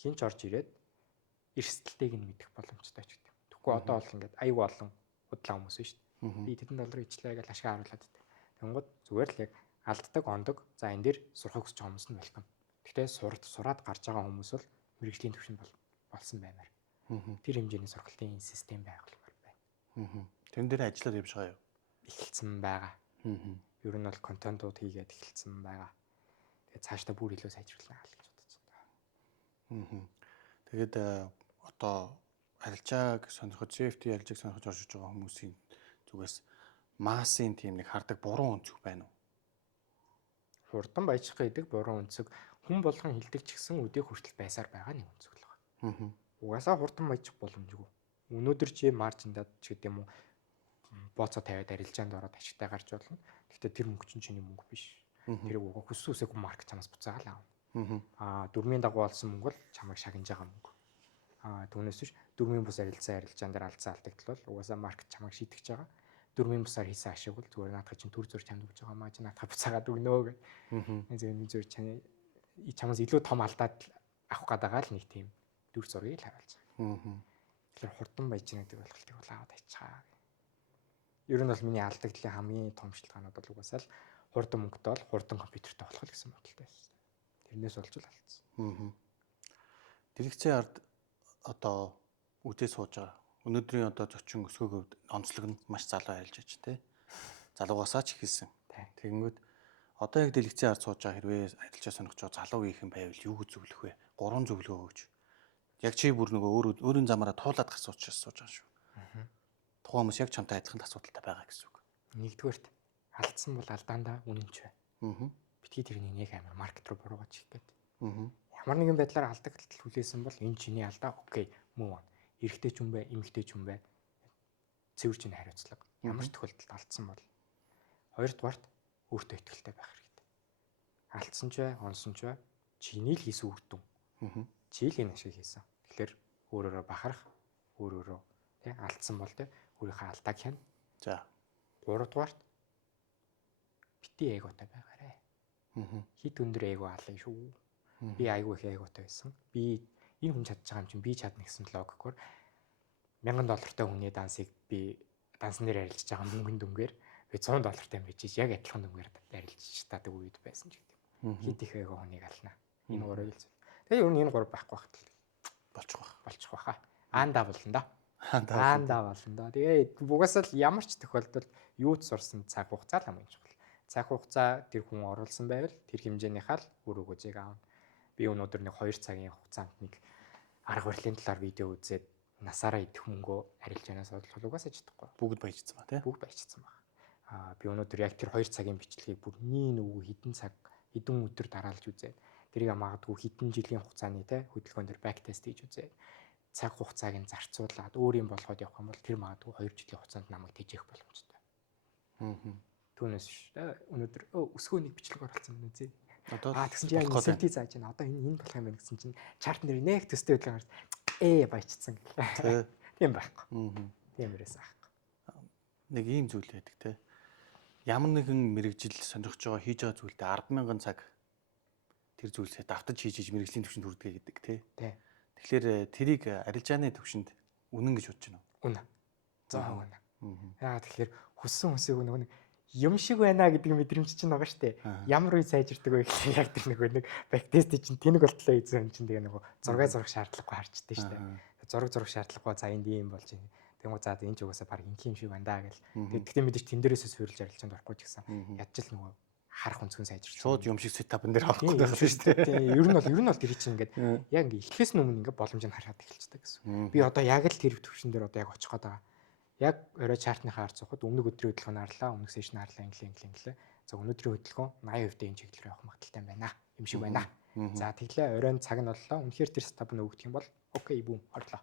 Хинч орж ирээд эрсдэлтэйг нь мэдэх боломжтой ч гэдэг. Тэгэхгүй одоо бол ингээд аюу олон худлаа хүмүүс шүү дээ. Би тэдэн доллар ичлээ гэж ашиг харуулад байдаг. Тэнгууд зүгээр л яг алддаг ондог. За энэ дээр сурахыг хүсэж байгаа хүмүүс нь welcome. Гэхдээ сураад гарч байгаа хүмүүс бол мэрэгжлийн төвшөнд болсон баймаар. Тэр хэмжээний сургалтын систем байгуулмаар байна. Тэрэн дээр ажиллаад явж байгаа юу? Эхэлсэн байгаа. Ер нь бол контентууд хийгээд эхэлсэн байгаа. Тэгээд цаашдаа бүр илүү сайжруулах гэж бодож байна. Тэгээд одоо арилжааг сонирхож, CFD арилжааг сонирхож орж иж байгаа хүмүүсийн зүгээс массын тийм нэг хардаг буруу өнцөг байна уу? Хурдан баяжих гэдэг буруу өнцөг хүн болгон хилдэг ч гэсэн өдөө хүртэл байсаар байгаа нэг өнцөг л байна. угаасаа хурдан маячих боломжгүй. Өнөөдөр чи маржиндад ч гэдэг юм уу бооцоо тавиад арилжаанд ороод ашигтай гарч болно. Гэхдээ тэр мөнгө чинь чиний мөнгө биш. Тэр угаа хүссэн үсээгүй марк чамаас буцаагаал аав. Дөрмийн дагуу олсон мөнгө бол чамайг шагнаж байгаа мөнгө. Түүнээс биш дөрмийн бус арилжаан дээр алдсан алдагдтал бол угаасаа маркет чамайг шийтгэж байгаа. Дөрмийн бусаар хийсэн ашиг бол зүгээр наадах чинь төр зур чамд өгч байгаа маа чи наадах буцаагаад өгнө гэх. Энэ зүгээр чамаас илүү том алдаад авах гэдэг л нэг тийм дүр зургийг л харуулж байгаа. Тэгэхээр хурдан баяжна гэдэг ойлголтыг бол аваад ачаа. Ер нь бол миний алдагдлын хамгийн том шалтгаанууд бол угаасаа л хурдан мөнгөтэй бол хурдан компьютертэй болох гэсэн бодолтой байсан. Тэрнээс болж л алдсан. Дэлгэцийн ард одоо үдээ сууж байгаа. Өнөөдрийн одоо зочин өсгөөг онцлог нь маш залуу айлж аж тий. Залуугасаа ч ихэлсэн. Тэгэнгүүт одоо яг дэлгэцийн ард сууж байгаа хэрвээ арилжаа сонирхож байгаа залуу хийх юм байвал юу зөвлөх вэ? 3 зөвлөгөө өгч. Яг чи бүр нөгөө өөрийн замаараа туулаад гарч сууж байгаа шүү. Тухайн хүмүүс яг чамтай адилхан асуудалтай байгаа гэсэн үг. Нэгдүгээрт алдсан бол алдаандаа үнэнч бай. Битгий тэрний нэг амар маркет руу буруугач хийх гээд. Ямар нэгэн байдлаар алдагдал хүлээсэн бол энэ чиний алдаа окей муу. Эрэгтэй ч юм бэ, эмэгтэй ч юм бэ. Цэвэр чинь хариуцлага. Ямар ч тохиолдолд алдсан бол хоёрдугаарт өөртөө итгэлтэй байх хэрэгтэй. Алдсан ч бай, онсон ч бай, чиний л хийсэн үр дүн. Чи л энэ ашиг хийсэн. Тэгэхээр өөрөөрөө бахарах, өөрөөрөө тий алдсан бол тий өөрийнхөө алдааг хянаа. За. 3-дугаарт бити эготой байгаарэ. Хит өндөр эго алын шүү. Би айгүй их эготой байсан. Би энэ хүн чадж байгаа юм чинь би чадна гэсэн логикоор $1000 хүний дансыг би дансан дээр арилжиж байгаа мөнгөнд дүнгээр би $100 байж яг адилхан дүнгээр арилжиж чаддаг үед байсан ч гэдэг. Хит их эго хүнийг ална. Энэ гурыг л. Тэгээ ер нь энэ гур байхгүй багт болчих байхаа. Аандаа болно да. Аандаа болно да. Тэгээ угаасаа л ямар ч тохиолдолд юу ч сурсан цаг хугацаа л хамгийн чухал. Цаг хугацаа тэр хүн оруулсан байвал тэр хэмжээнийхээ л үр өгөөжийг аавна. Би өнөөдөр нэг 2 цагийн хугацаанд нэг арга барилын талаар видео үзээд насаараа идэх мөнгөө арилжаанаас одлох угаасаа чадахгүй. Бүгд баяжсан ба тий. Бүгд баяжсан баг. Би өнөөдөр яг тэр 2 цагийн бичлэгийг бүр нийн өвгөө хідэн цаг, хідэн өдөр дараалж үзээд тэрийг магадгүй хідэн жилийн хугацааны тий хөдөлгөөн дээр бэк тест хийж үзээд цаг хугацааг нь зарцуулаад өөрийн болгоод явах юм бол тэр магадгүй 2 жилийн хугацаанд намайг тэжээх боломжтой. Түүнээс өнөөдөр өсгөөний бичлэг оруулсан байна үзье. Одоо тэгсэн чинь яг инсентив зааж байна. Одоо энэ болох юм байна гэсэн чинь чарт нэр нэг төстэй хөдөлгөөн гарч баяжцсан гэх. Тийм байхгүй. Тиймэрээс аахгүй. Нэг ийм зүйл байдаг те. Ямар нэгэн мэрэгжил сонирхож байгаа хийж байгаа зүйлдээ 100000 цаг тэр зүйлсээ давтаж хийж мэрэгжлийн төвшөнд хүрдэг гэдэг те. Тэгэхээр тэрийг арилжааны төвшөнд үнэн гэж бодож байна уу? Үнэ. За үнэ. Тэгэхээр хүссэн хүсээг нэг юм шиг байна гэдэг мэдрэмж чинь байгаа штэ. Ямар үе сайжирдаг вэ гэхэл яг тэр нэг бэк тест чинь тэнэг болтлоо ийзэн чинь тэгээ нэг зураг шаардлагагүй харчдээ штэ. Зураг шаардлагагүй за энд ийм болж байна. Тэгмээ за энэ ч угаасаа баг инх юм шиг байна да гэл. Тэгтээ мэдээж тэн дээрээс суурилж арилжаанд орохгүй ч гэсэн ядчил нөгөө харах үнцгэн сайжирч. Шууд юм шиг сетапн дээр авахгүй байх штэ. Ер нь бол тэр чинь ингээд яг ингээд эхлээс өмнө ингээд боломжийг хараад эхэлчихдэг гэсэн. Би одоо яг л тэр төвшин дээр одоо яг очих гээд байгаа. Яг орой чартныхаа ард сухад өмнөг өдрийн хөдөлгөөн харлаа, өмнөх сешн харлаа, инглээ. За өнөөдрийн хөдөлгөөн 80% энэ чиглэлээр явах магадaltaй байна. Юм шиг байна. За тэглээ оройн цаг нь боллоо. Үнэхээр тэр стаб нь өгдөг юм бол окей бүүм орлоо.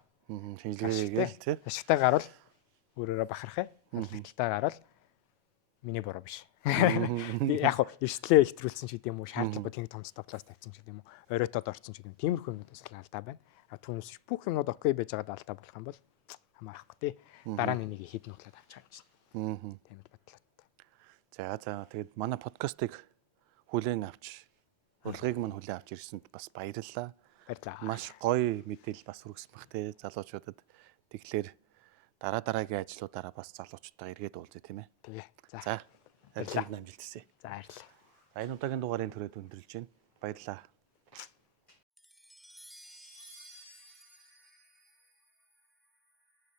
Хийлгээгээл тий. Ашигтай гарвал өөрөөрөө бахарах юм. Алдагтай гарвал миний буруу биш. Яг хоо эрсдлээ ихтрүүлсэн ч гэдэм үү, шаардлагагүй тийм том стоплаас тавьсан ч гэдэм үү, оройтод орсон ч гэдэм үү. Тиймэрхүү юмнуудаас л алдаа байна. Түүнээс бүх юмнууд окей байж байгаад алдаа болох юм бол хамаарахгүй тий. Дараа нь энийг хэд нуглаад авч байгаа юм чинь. Тийм л бодлоо. За тэгээд манай подкастыг хүлээн авч урилгыг мань хүлээн авч ирсэнд бас баярлалаа. Маш гоё мэдээлэл бас хүргэсэн бах те залуучуудад. Тэгэхээр дараагийн ажлуудаараа бас залуучуудаа эргээд уулзъя тийм ээ. Тэгээ. За. Баярлалаа амжилт хүсье. За баярлалаа. Энэ удаагийн дугаарын түрээд өндөрлж байна. Баярлалаа.